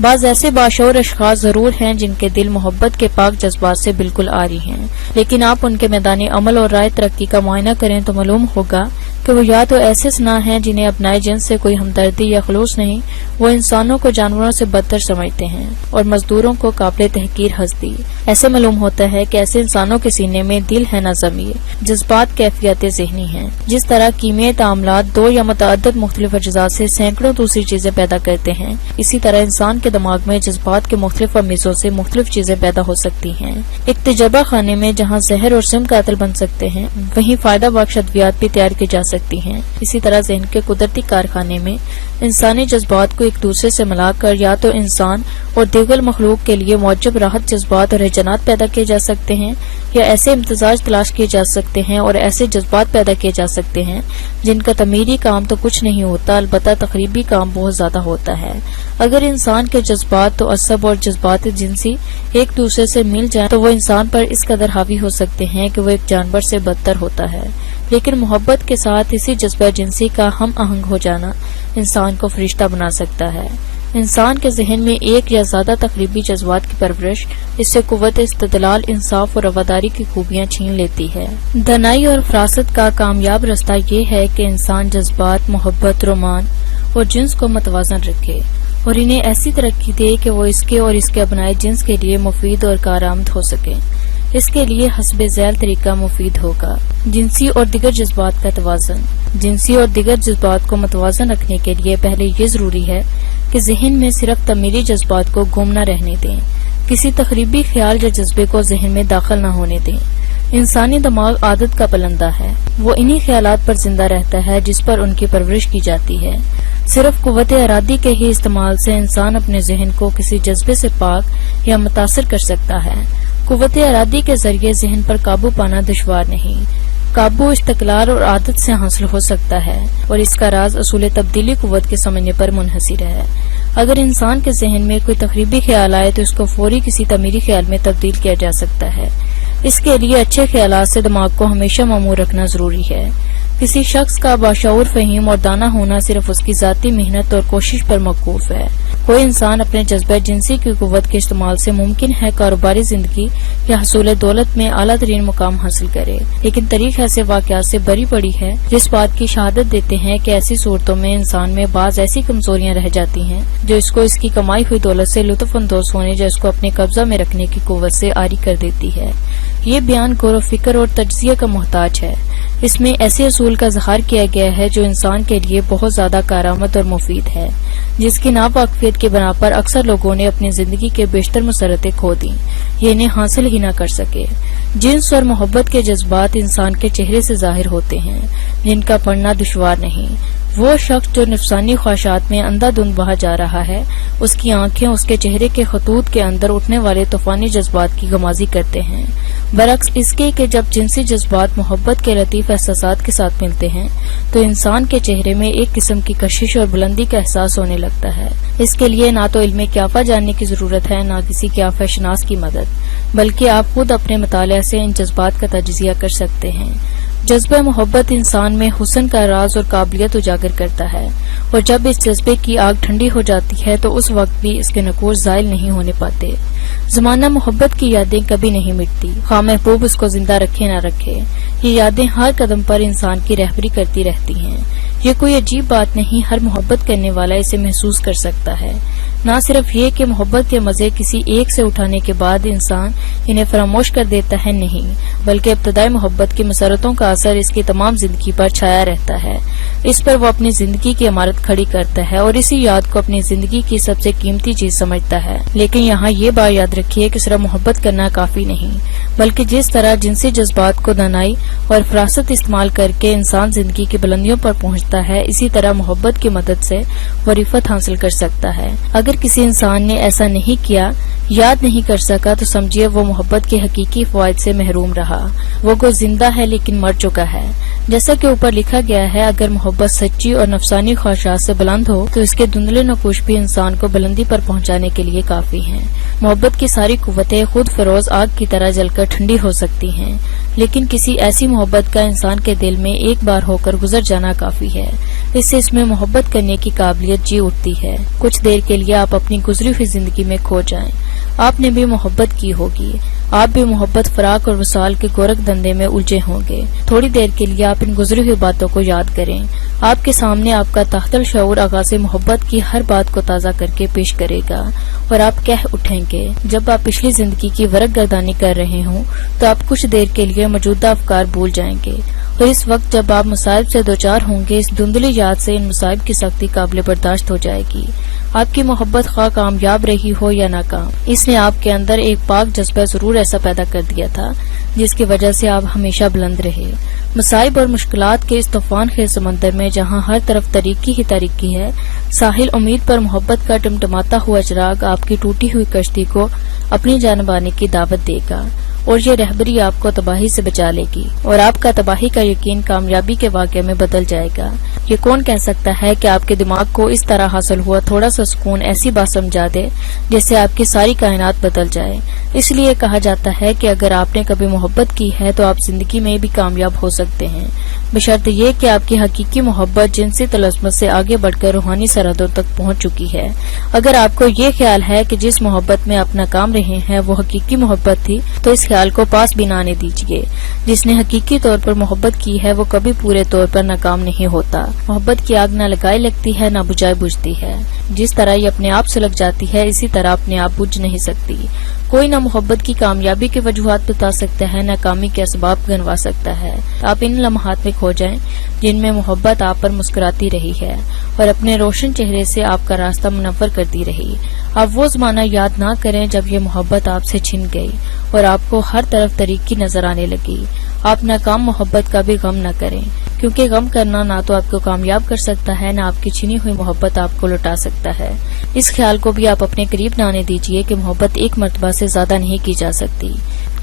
بعض ایسے باشعور اشخاص ضرور ہیں جن کے دل محبت کے پاک جذبات سے بالکل عاری ہیں، لیکن آپ ان کے میدان عمل اور رائے ترقی کا معائنہ کریں تو معلوم ہوگا کہ وہ یا تو ایسے صناع ہیں جنہیں اپنائے جنس سے کوئی ہمدردی یا خلوص نہیں، وہ انسانوں کو جانوروں سے بدتر سمجھتے ہیں اور مزدوروں کو قابل تحقیر ہستی۔ ایسے معلوم ہوتا ہے کہ ایسے انسانوں کے سینے میں دل ہے نہ ضمیر، جذبات کیفیت ذہنی ہیں۔ جس طرح کیمیائی تعاملات دو یا متعدد مختلف اجزاء سے سینکڑوں دوسری چیزیں پیدا کرتے ہیں، اسی طرح انسان کے دماغ میں جذبات کے مختلف امیزوں سے مختلف چیزیں پیدا ہو سکتی ہیں۔ ایک تجربہ خانے میں جہاں زہر اور سم قاتل بن سکتے ہیں، وہیں فائدہ بخش ادویات بھی تیار کی جا سکتی ہیں۔ اسی طرح ذہن کے قدرتی کارخانے میں انسانی جذبات کو ایک دوسرے سے ملا کر یا تو انسان اور دیگر مخلوق کے لیے موجب راحت جذبات اور رجحانات پیدا کیے جا سکتے ہیں، یا ایسے امتزاج تلاش کیے جا سکتے ہیں اور ایسے جذبات پیدا کیے جا سکتے ہیں جن کا تعمیری کام تو کچھ نہیں ہوتا، البتہ تخریبی کام بہت زیادہ ہوتا ہے۔ اگر انسان کے جذبات تو عصب اور جذبات جنسی ایک دوسرے سے مل جائیں تو وہ انسان پر اس قدر حاوی ہو سکتے ہیں کہ وہ ایک جانور سے بدتر ہوتا ہے، لیکن محبت کے ساتھ اسی جذبہ جنسی کا ہم آہنگ ہو جانا انسان کو فرشتہ بنا سکتا ہے۔ انسان کے ذہن میں ایک یا زیادہ تقریبی جذبات کی پرورش اس سے قوت استدلال، انصاف اور رواداری کی خوبیاں چھین لیتی ہے۔ دانائی اور فراست کا کامیاب رستہ یہ ہے کہ انسان جذبات، محبت، رومان اور جنس کو متوازن رکھے اور انہیں ایسی ترقی دے کہ وہ اس کے اور اس کے ابنائے جنس کے لیے مفید اور کارآمد ہو سکیں۔ اس کے لیے حسب ذیل طریقہ مفید ہوگا۔ جنسی اور دیگر جذبات کا توازن۔ جنسی اور دیگر جذبات کو متوازن رکھنے کے لیے پہلے یہ ضروری ہے کہ ذہن میں صرف تعمیری جذبات کو گم نہ رہنے دیں، کسی تخریبی خیال یا جذبے کو ذہن میں داخل نہ ہونے دیں۔ انسانی دماغ عادت کا پلندہ ہے، وہ انہی خیالات پر زندہ رہتا ہے جس پر ان کی پرورش کی جاتی ہے۔ صرف قوت ارادی کے ہی استعمال سے انسان اپنے ذہن کو کسی جذبے سے پاک یا متاثر کر سکتا ہے۔ قوت ارادی کے ذریعے ذہن پر قابو پانا دشوار نہیں، قابو استقلال اور عادت سے حاصل ہو سکتا ہے، اور اس کا راز اصول تبدیلی قوت کے سمجھنے پر منحصر ہے۔ اگر انسان کے ذہن میں کوئی تخریبی خیال آئے تو اس کو فوری کسی تعمیری خیال میں تبدیل کیا جا سکتا ہے۔ اس کے لیے اچھے خیالات سے دماغ کو ہمیشہ معمور رکھنا ضروری ہے۔ کسی شخص کا باشعور فہیم اور دانا ہونا صرف اس کی ذاتی محنت اور کوشش پر موقوف ہے۔ کوئی انسان اپنے جذبہ جنسی کی قوت کے استعمال سے ممکن ہے کاروباری زندگی یا حصول دولت میں اعلیٰ ترین مقام حاصل کرے، لیکن تاریخ ایسے واقعات سے بری پڑی ہے جس بات کی شہادت دیتے ہیں کہ ایسی صورتوں میں انسان میں بعض ایسی کمزوریاں رہ جاتی ہیں جو اس کو اس کی کمائی ہوئی دولت سے لطف اندوز ہونے یا اس کو اپنے قبضہ میں رکھنے کی قوت سے عاری کر دیتی ہے۔ یہ بیان غور و فکر اور تجزیہ کا محتاج ہے۔ اس میں ایسے اصول کا اظہار کیا گیا ہے جو انسان کے لیے بہت زیادہ کارآمد اور مفید ہے، جس کی ناواقفیت کی بنا پر اکثر لوگوں نے اپنی زندگی کے بیشتر مسرتیں کھو دیں، یہ انہیں حاصل ہی نہ کر سکے۔ جنس اور محبت کے جذبات انسان کے چہرے سے ظاہر ہوتے ہیں، جن کا پڑھنا دشوار نہیں۔ وہ شخص جو نفسانی خواہشات میں اندھا دھند بہا جا رہا ہے، اس کی آنکھیں اس کے چہرے کے خطوط کے اندر اٹھنے والے طوفانی جذبات کی غمازی کرتے ہیں، برعکس اس کے کہ جب جنسی جذبات محبت کے لطیف احساسات کے ساتھ ملتے ہیں تو انسان کے چہرے میں ایک قسم کی کشش اور بلندی کا احساس ہونے لگتا ہے۔ اس کے لیے نہ تو علم قیافہ جاننے کی ضرورت ہے، نہ کسی قیافہ شناس کی مدد، بلکہ آپ خود اپنے مطالعہ سے ان جذبات کا تجزیہ کر سکتے ہیں۔ جذبہ محبت انسان میں حسن کا راز اور قابلیت اجاگر کرتا ہے، اور جب اس جذبے کی آگ ٹھنڈی ہو جاتی ہے تو اس وقت بھی اس کے نقوش زائل نہیں ہونے پاتے۔ زمانہ محبت کی یادیں کبھی نہیں مٹتی، خواہ محبوب اس کو زندہ رکھے نہ رکھے۔ یہ یادیں ہر قدم پر انسان کی رہبری کرتی رہتی ہیں۔ یہ کوئی عجیب بات نہیں، ہر محبت کرنے والا اسے محسوس کر سکتا ہے۔ نہ صرف یہ کہ محبت کے مزے کسی ایک سے اٹھانے کے بعد انسان انہیں فراموش کر دیتا ہے، نہیں، بلکہ ابتدائی محبت کی مسرتوں کا اثر اس کی تمام زندگی پر چھایا رہتا ہے۔ اس پر وہ اپنی زندگی کی عمارت کھڑی کرتا ہے اور اسی یاد کو اپنی زندگی کی سب سے قیمتی چیز سمجھتا ہے۔ لیکن یہاں یہ بات یاد رکھیے کہ صرف محبت کرنا کافی نہیں، بلکہ جس طرح جنسی جذبات کو دانائی اور فراست استعمال کر کے انسان زندگی کی بلندیوں پر پہنچتا ہے، اسی طرح محبت کی مدد سے وہ رفعت حاصل کر سکتا ہے۔ اگر کسی انسان نے ایسا نہیں کیا، یاد نہیں کر سکا، تو سمجھیے وہ محبت کے حقیقی فوائد سے محروم رہا۔ وہ گو زندہ ہے لیکن مر چکا ہے۔ جیسا کہ اوپر لکھا گیا ہے، اگر محبت سچی اور نفسانی خواہشات سے بلند ہو تو اس کے دھندلے نقوش بھی انسان کو بلندی پر پہنچانے کے لیے کافی ہیں۔ محبت کی ساری قوتیں خود فروز آگ کی طرح جل کر ٹھنڈی ہو سکتی ہیں، لیکن کسی ایسی محبت کا انسان کے دل میں ایک بار ہو کر گزر جانا کافی ہے۔ اس سے اس میں محبت کرنے کی قابلیت جی اٹھتی ہے۔ کچھ دیر کے لیے آپ اپنی گزری ہوئی زندگی میں کھو جائیں۔ آپ نے بھی محبت کی ہوگی، آپ بھی محبت فراق اور وصال کے گورکھ دندے میں الجھے ہوں گے۔ تھوڑی دیر کے لیے آپ ان گزری ہوئی باتوں کو یاد کریں۔ آپ کے سامنے آپ کا تحت الشعور آغاز محبت کی ہر بات کو تازہ کر کے پیش کرے گا، اور آپ کہہ اٹھیں گے، جب آپ پچھلی زندگی کی ورق گردانی کر رہے ہوں تو آپ کچھ دیر کے لیے موجودہ افکار بھول جائیں گے، اور اس وقت جب آپ مصائب سے دوچار ہوں گے، اس دھندلی یاد سے ان مصائب کی سختی قابل برداشت ہو جائے گی۔ آپ کی محبت خواہ کامیاب رہی ہو یا ناکام، اس نے آپ کے اندر ایک پاک جذبہ ضرور ایسا پیدا کر دیا تھا جس کی وجہ سے آپ ہمیشہ بلند رہے۔ مصائب اور مشکلات کے اس طوفان خیز سمندر میں جہاں ہر طرف تاریکی ہی تاریکی ہے، ساحل امید پر محبت کا ٹمٹماتا ہوا چراغ آپ کی ٹوٹی ہوئی کشتی کو اپنی جانب آنے کی دعوت دے گا، اور یہ رہبری آپ کو تباہی سے بچا لے گی، اور آپ کا تباہی کا یقین کامیابی کے واقعے میں بدل جائے گا۔ یہ کون کہہ سکتا ہے کہ آپ کے دماغ کو اس طرح حاصل ہوا تھوڑا سا سکون ایسی بات سمجھا دے جس سے آپ کی ساری کائنات بدل جائے؟ اس لیے کہا جاتا ہے کہ اگر آپ نے کبھی محبت کی ہے تو آپ زندگی میں بھی کامیاب ہو سکتے ہیں۔ بشرط یہ کہ آپ کی حقیقی محبت جنسی تلسمس سے آگے بڑھ کر روحانی سرحدوں تک پہنچ چکی ہے۔ اگر آپ کو یہ خیال ہے کہ جس محبت میں آپ ناکام رہے ہیں وہ حقیقی محبت تھی تو اس خیال کو پاس بھی نہ آنے دیجیے۔ جس نے حقیقی طور پر محبت کی ہے وہ کبھی پورے طور پر ناکام نہیں ہوتا۔ محبت کی آگ نہ لگائے لگتی ہے نہ بجھائے بجھتی ہے۔ جس طرح یہ اپنے آپ سلگ جاتی ہے اسی طرح اپنے آپ بجھ نہیں سکتی۔ کوئی نہ محبت کی کامیابی کے وجوہات بتا سکتا ہے نہ کامی کے اسباب گنوا سکتا ہے۔ آپ ان لمحات میں کھو جائیں جن میں محبت آپ پر مسکراتی رہی ہے اور اپنے روشن چہرے سے آپ کا راستہ منور کرتی رہی۔ آپ وہ زمانہ یاد نہ کریں جب یہ محبت آپ سے چھن گئی اور آپ کو ہر طرف طریقی نظر آنے لگی۔ آپ ناکام محبت کا بھی غم نہ کریں، کیونکہ غم کرنا نہ تو آپ کو کامیاب کر سکتا ہے نہ آپ کی چھنی ہوئی محبت آپ کو لوٹا سکتا ہے۔ اس خیال کو بھی آپ اپنے قریب نہ آنے دیجیے کہ محبت ایک مرتبہ سے زیادہ نہیں کی جا سکتی،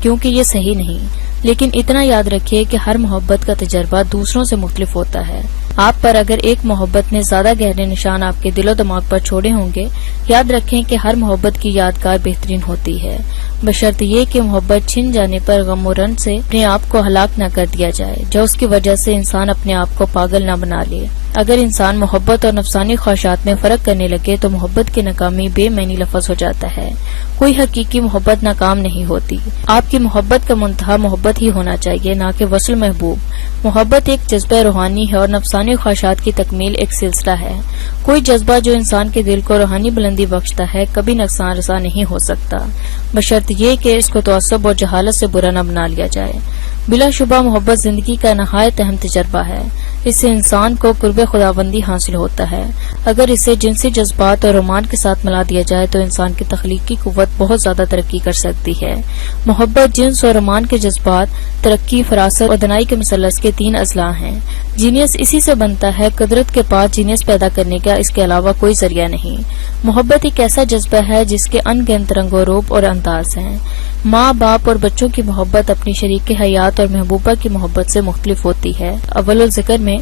کیونکہ یہ صحیح نہیں۔ لیکن اتنا یاد رکھیے کہ ہر محبت کا تجربہ دوسروں سے مختلف ہوتا ہے۔ آپ پر اگر ایک محبت نے زیادہ گہرے نشان آپ کے دل و دماغ پر چھوڑے ہوں گے، یاد رکھیں کہ ہر محبت کی یادگار بہترین ہوتی ہے، بشرط یہ کہ محبت چھن جانے پر غم و رنج سے اپنے آپ کو ہلاک نہ کر دیا جائے، جو اس کی وجہ سے انسان اپنے آپ کو پاگل نہ بنا لے۔ اگر انسان محبت اور نفسانی خواہشات میں فرق کرنے لگے تو محبت کی ناکامی بے معنی لفظ ہو جاتا ہے۔ کوئی حقیقی محبت ناکام نہیں ہوتی۔ آپ کی محبت کا منتہا محبت ہی ہونا چاہیے، نہ کہ وصل محبوب۔ محبت ایک جذبہ روحانی ہے اور نفسانی خواہشات کی تکمیل ایک سلسلہ ہے۔ کوئی جذبہ جو انسان کے دل کو روحانی بلندی بخشتا ہے کبھی نقصان رساں نہیں ہو سکتا، بشرط یہ کہ اس کو تعصب اور جہالت سے برا نہ بنا لیا جائے۔ بلا شبہ محبت زندگی کا نہایت اہم تجربہ ہے۔ اس سے انسان کو قرب خداوندی حاصل ہوتا ہے۔ اگر اسے جنسی جذبات اور رومان کے ساتھ ملا دیا جائے تو انسان کی تخلیقی قوت بہت زیادہ ترقی کر سکتی ہے۔ محبت، جنس اور رومان کے جذبات ترقی، فراست اور دنائی کے مثلث کے 3 اضلاع ہیں۔ جینیس اسی سے بنتا ہے۔ قدرت کے پاس جینیس پیدا کرنے کا اس کے علاوہ کوئی ذریعہ نہیں۔ محبت ایک ایسا جذبہ ہے جس کے ان گنت رنگ و روپ اور انداز ہیں۔ ماں باپ اور بچوں کی محبت اپنی شریک حیات اور محبوبہ کی محبت سے مختلف ہوتی ہے۔ اول الذکر میں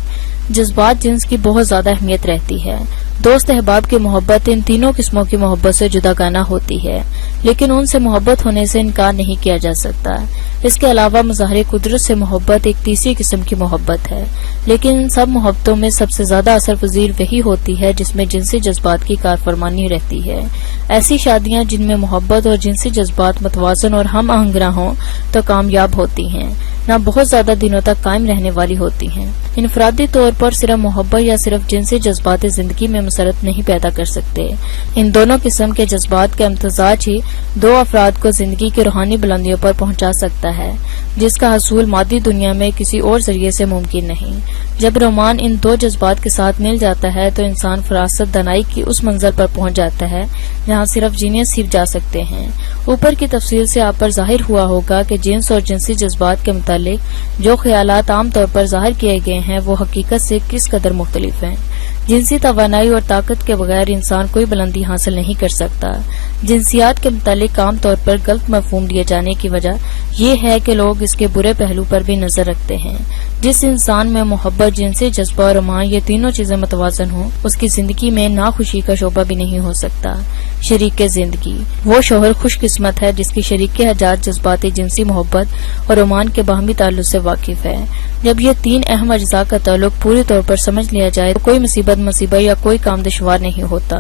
جذبات جنس کی بہت زیادہ اہمیت رہتی ہے۔ دوست احباب کی محبت ان تینوں قسموں کی محبت سے جداگانہ ہوتی ہے، لیکن ان سے محبت ہونے سے انکار نہیں کیا جا سکتا۔ اس کے علاوہ مظاہر قدرت سے محبت ایک تیسری قسم کی محبت ہے، لیکن ان سب محبتوں میں سب سے زیادہ اثر پذیر وہی ہوتی ہے جس میں جنسی جذبات کی کارفرمانی رہتی ہے۔ ایسی شادیاں جن میں محبت اور جنسی جذبات متوازن اور ہم آہنگرا ہوں تو کامیاب ہوتی ہیں، نہ بہت زیادہ دنوں تک قائم رہنے والی ہوتی ہیں۔ انفرادی طور پر صرف محبت یا صرف جنسی جذبات زندگی میں مسرت نہیں پیدا کر سکتے۔ ان دونوں قسم کے جذبات کا امتزاج ہی 2 افراد کو زندگی کی روحانی بلندیوں پر پہنچا سکتا ہے، جس کا حصول مادی دنیا میں کسی اور ذریعے سے ممکن نہیں۔ جب رومان ان 2 جذبات کے ساتھ مل جاتا ہے تو انسان فراست دنائی کی اس منزل پر پہنچ جاتا ہے جہاں صرف جینیس ہی جا سکتے ہیں۔ اوپر کی تفصیل سے آپ پر ظاہر ہوا ہوگا کہ جنس اور جنسی جذبات کے متعلق جو خیالات عام طور پر ظاہر کیے گئے ہیں وہ حقیقت سے کس قدر مختلف ہیں۔ جنسی توانائی اور طاقت کے بغیر انسان کوئی بلندی حاصل نہیں کر سکتا۔ جنسیات کے متعلق عام طور پر غلط مفہوم دیے جانے کی وجہ یہ ہے کہ لوگ اس کے برے پہلو پر بھی نظر رکھتے ہیں۔ جس انسان میں محبت، جنسی جذبہ اور رومان یہ تینوں چیزیں متوازن ہوں، اس کی زندگی میں ناخوشی کا شعبہ بھی نہیں ہو سکتا۔ شریک زندگی، وہ شوہر خوش قسمت ہے جس کی شریک حیات جذباتی جنسی محبت اور رومان کے باہمی تعلق سے واقف ہے۔ جب یہ 3 اہم اجزاء کا تعلق پوری طور پر سمجھ لیا جائے تو کوئی مصیبت یا کوئی کام دشوار نہیں ہوتا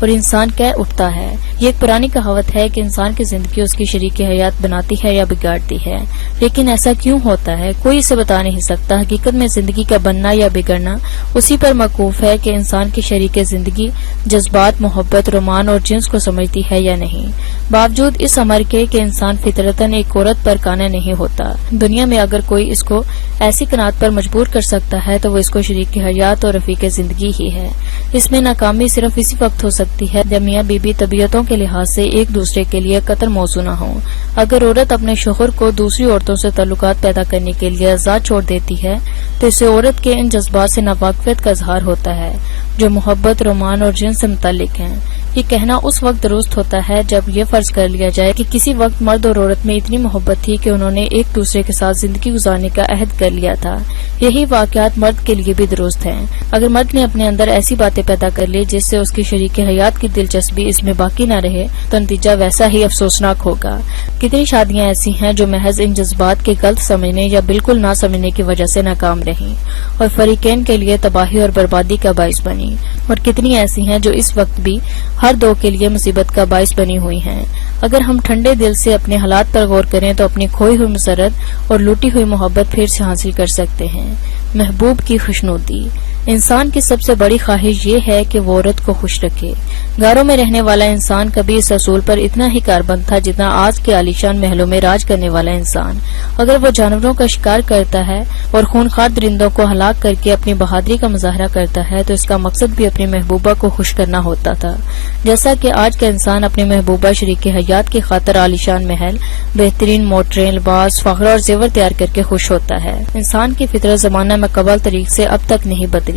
اور انسان کہہ اٹھتا ہے۔ یہ ایک پرانی کہاوت ہے کہ انسان کی زندگی اس کی شریک حیات بناتی ہے یا بگاڑتی ہے، لیکن ایسا کیوں ہوتا ہے کوئی اسے بتا نہیں سکتا۔ حقیقت میں زندگی کا بننا یا بگڑنا اسی پر موقوف ہے کہ انسان کی شریک زندگی جذبات، محبت، رومان اور جنس کو سمجھتی ہے یا نہیں۔ باوجود اس امر کے کہ انسان فطرتاً ایک عورت پر قانع نہیں ہوتا، دنیا میں اگر کوئی اس کو ایسی قناعت پر مجبور کر سکتا ہے تو وہ اس کو شریک حیات اور رفیق زندگی ہی ہے۔ اس میں ناکامی صرف اسی وقت ہو سکتی ہے جب میاں بیوی طبیعتوں کے لحاظ سے ایک دوسرے کے لیے قطر موزوں نہ ہوں۔ اگر عورت اپنے شوہر کو دوسری عورتوں سے تعلقات پیدا کرنے کے لیے آزاد چھوڑ دیتی ہے تو اسے عورت کے ان جذبات سے ناواقفیت کا اظہار ہوتا ہے جو محبت، رومان اور جنس سے متعلق ہیں۔ یہ کہنا اس وقت درست ہوتا ہے جب یہ فرض کر لیا جائے کہ کسی وقت مرد اور عورت میں اتنی محبت تھی کہ انہوں نے ایک دوسرے کے ساتھ زندگی گزارنے کا عہد کر لیا تھا۔ یہی واقعات مرد کے لیے بھی درست ہیں۔ اگر مرد نے اپنے اندر ایسی باتیں پیدا کر لی جس سے اس کی شریک حیات کی دلچسپی اس میں باقی نہ رہے تو نتیجہ ویسا ہی افسوسناک ہوگا۔ کتنی شادیاں ایسی ہیں جو محض ان جذبات کے غلط سمجھنے یا بالکل نہ سمجھنے کی وجہ سے ناکام رہیں اور فریقین کے لیے تباہی اور بربادی کا باعث بنی، اور کتنی ایسی ہیں جو اس وقت بھی ہر دو کے لیے مصیبت کا باعث بنی ہوئی ہیں۔ اگر ہم ٹھنڈے دل سے اپنے حالات پر غور کریں تو اپنی کھوئی ہوئی مسرت اور لوٹی ہوئی محبت پھر سے حاصل کر سکتے ہیں۔ محبوب کی خوشنودی۔ انسان کی سب سے بڑی خواہش یہ ہے کہ وہ عورت کو خوش رکھے۔ گھروں میں رہنے والا انسان کبھی اس اصول پر اتنا ہی کاربند تھا جتنا آج کے عالیشان محلوں میں راج کرنے والا انسان۔ اگر وہ جانوروں کا شکار کرتا ہے اور خونخوار درندوں کو ہلاک کر کے اپنی بہادری کا مظاہرہ کرتا ہے تو اس کا مقصد بھی اپنی محبوبہ کو خوش کرنا ہوتا تھا، جیسا کہ آج کا انسان اپنی محبوبہ شریک حیات کی خاطر عالیشان محل، بہترین موٹریں، لباس، فخر اور زیور تیار کر کے خوش ہوتا ہے۔ انسان کی فطرت زمانہ مقبل طریق سے اب تک نہیں بدلی۔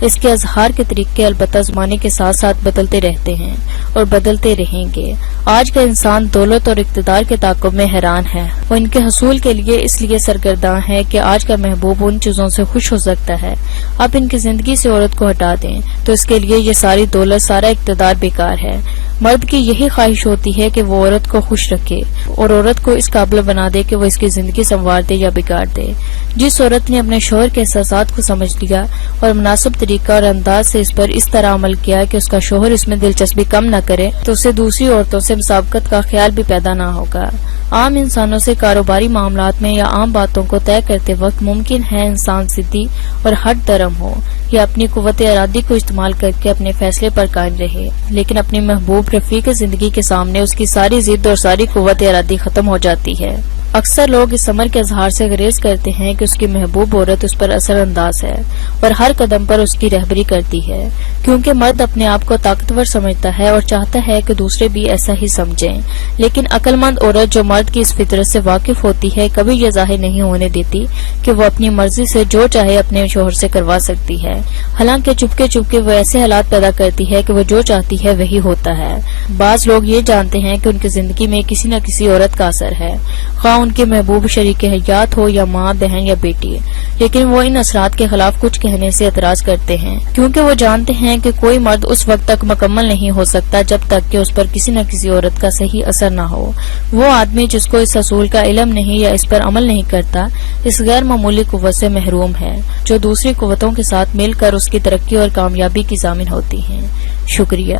اس کے اظہار کے طریقے البتہ زمانے کے ساتھ ساتھ بدلتے رہتے ہیں اور بدلتے رہیں گے۔ آج کا انسان دولت اور اقتدار کے تعاقب میں حیران ہے۔ وہ ان کے حصول کے لیے اس لیے سرگرداں ہے کہ آج کا محبوب ان چیزوں سے خوش ہو سکتا ہے۔ آپ ان کی زندگی سے عورت کو ہٹا دیں تو اس کے لیے یہ ساری دولت، سارا اقتدار بیکار ہے۔ مرد کی یہی خواہش ہوتی ہے کہ وہ عورت کو خوش رکھے اور عورت کو اس قابل بنا دے کہ وہ اس کی زندگی سنوار دے یا بگاڑ دے۔ جس عورت نے اپنے شوہر کے احساسات کو سمجھ لیا اور مناسب طریقہ اور انداز سے اس پر اس طرح عمل کیا کہ اس کا شوہر اس میں دلچسپی کم نہ کرے تو اسے دوسری عورتوں سے مسابقت کا خیال بھی پیدا نہ ہوگا۔ عام انسانوں سے کاروباری معاملات میں یا عام باتوں کو طے کرتے وقت ممکن ہے انسان ضدی اور ہٹ درم ہو یا اپنی قوت ارادی کو استعمال کر کے اپنے فیصلے پر قائم رہے، لیکن اپنی محبوب رفیق زندگی کے سامنے اس کی ساری ضد اور ساری قوت ارادی ختم ہو جاتی ہے۔ اکثر لوگ اس امر کے اظہار سے گریز کرتے ہیں کہ اس کی محبوب عورت اس پر اثر انداز ہے اور ہر قدم پر اس کی رہبری کرتی ہے، کیونکہ مرد اپنے آپ کو طاقتور سمجھتا ہے اور چاہتا ہے کہ دوسرے بھی ایسا ہی سمجھیں، لیکن عقل مند عورت جو مرد کی اس فطرت سے واقف ہوتی ہے کبھی یہ ظاہر نہیں ہونے دیتی کہ وہ اپنی مرضی سے جو چاہے اپنے شوہر سے کروا سکتی ہے، حالانکہ چپکے چپکے وہ ایسے حالات پیدا کرتی ہے کہ وہ جو چاہتی ہے وہی ہوتا ہے۔ بعض لوگ یہ جانتے ہیں کہ ان کی زندگی میں کسی نہ کسی عورت کا اثر ہے، خواہ ان کے محبوب شریک حیات ہو یا ماں، بہن یا بیٹی، لیکن وہ ان اثرات کے خلاف کچھ کہنے سے اعتراض کرتے ہیں، کیونکہ وہ جانتے ہیں کہ کوئی مرد اس وقت تک مکمل نہیں ہو سکتا جب تک کہ اس پر کسی نہ کسی عورت کا صحیح اثر نہ ہو۔ وہ آدمی جس کو اس اصول کا علم نہیں یا اس پر عمل نہیں کرتا اس غیر معمولی قوت سے محروم ہے جو دوسری قوتوں کے ساتھ مل کر اس کی ترقی اور کامیابی کی ضامن ہوتی ہیں۔ شکریہ۔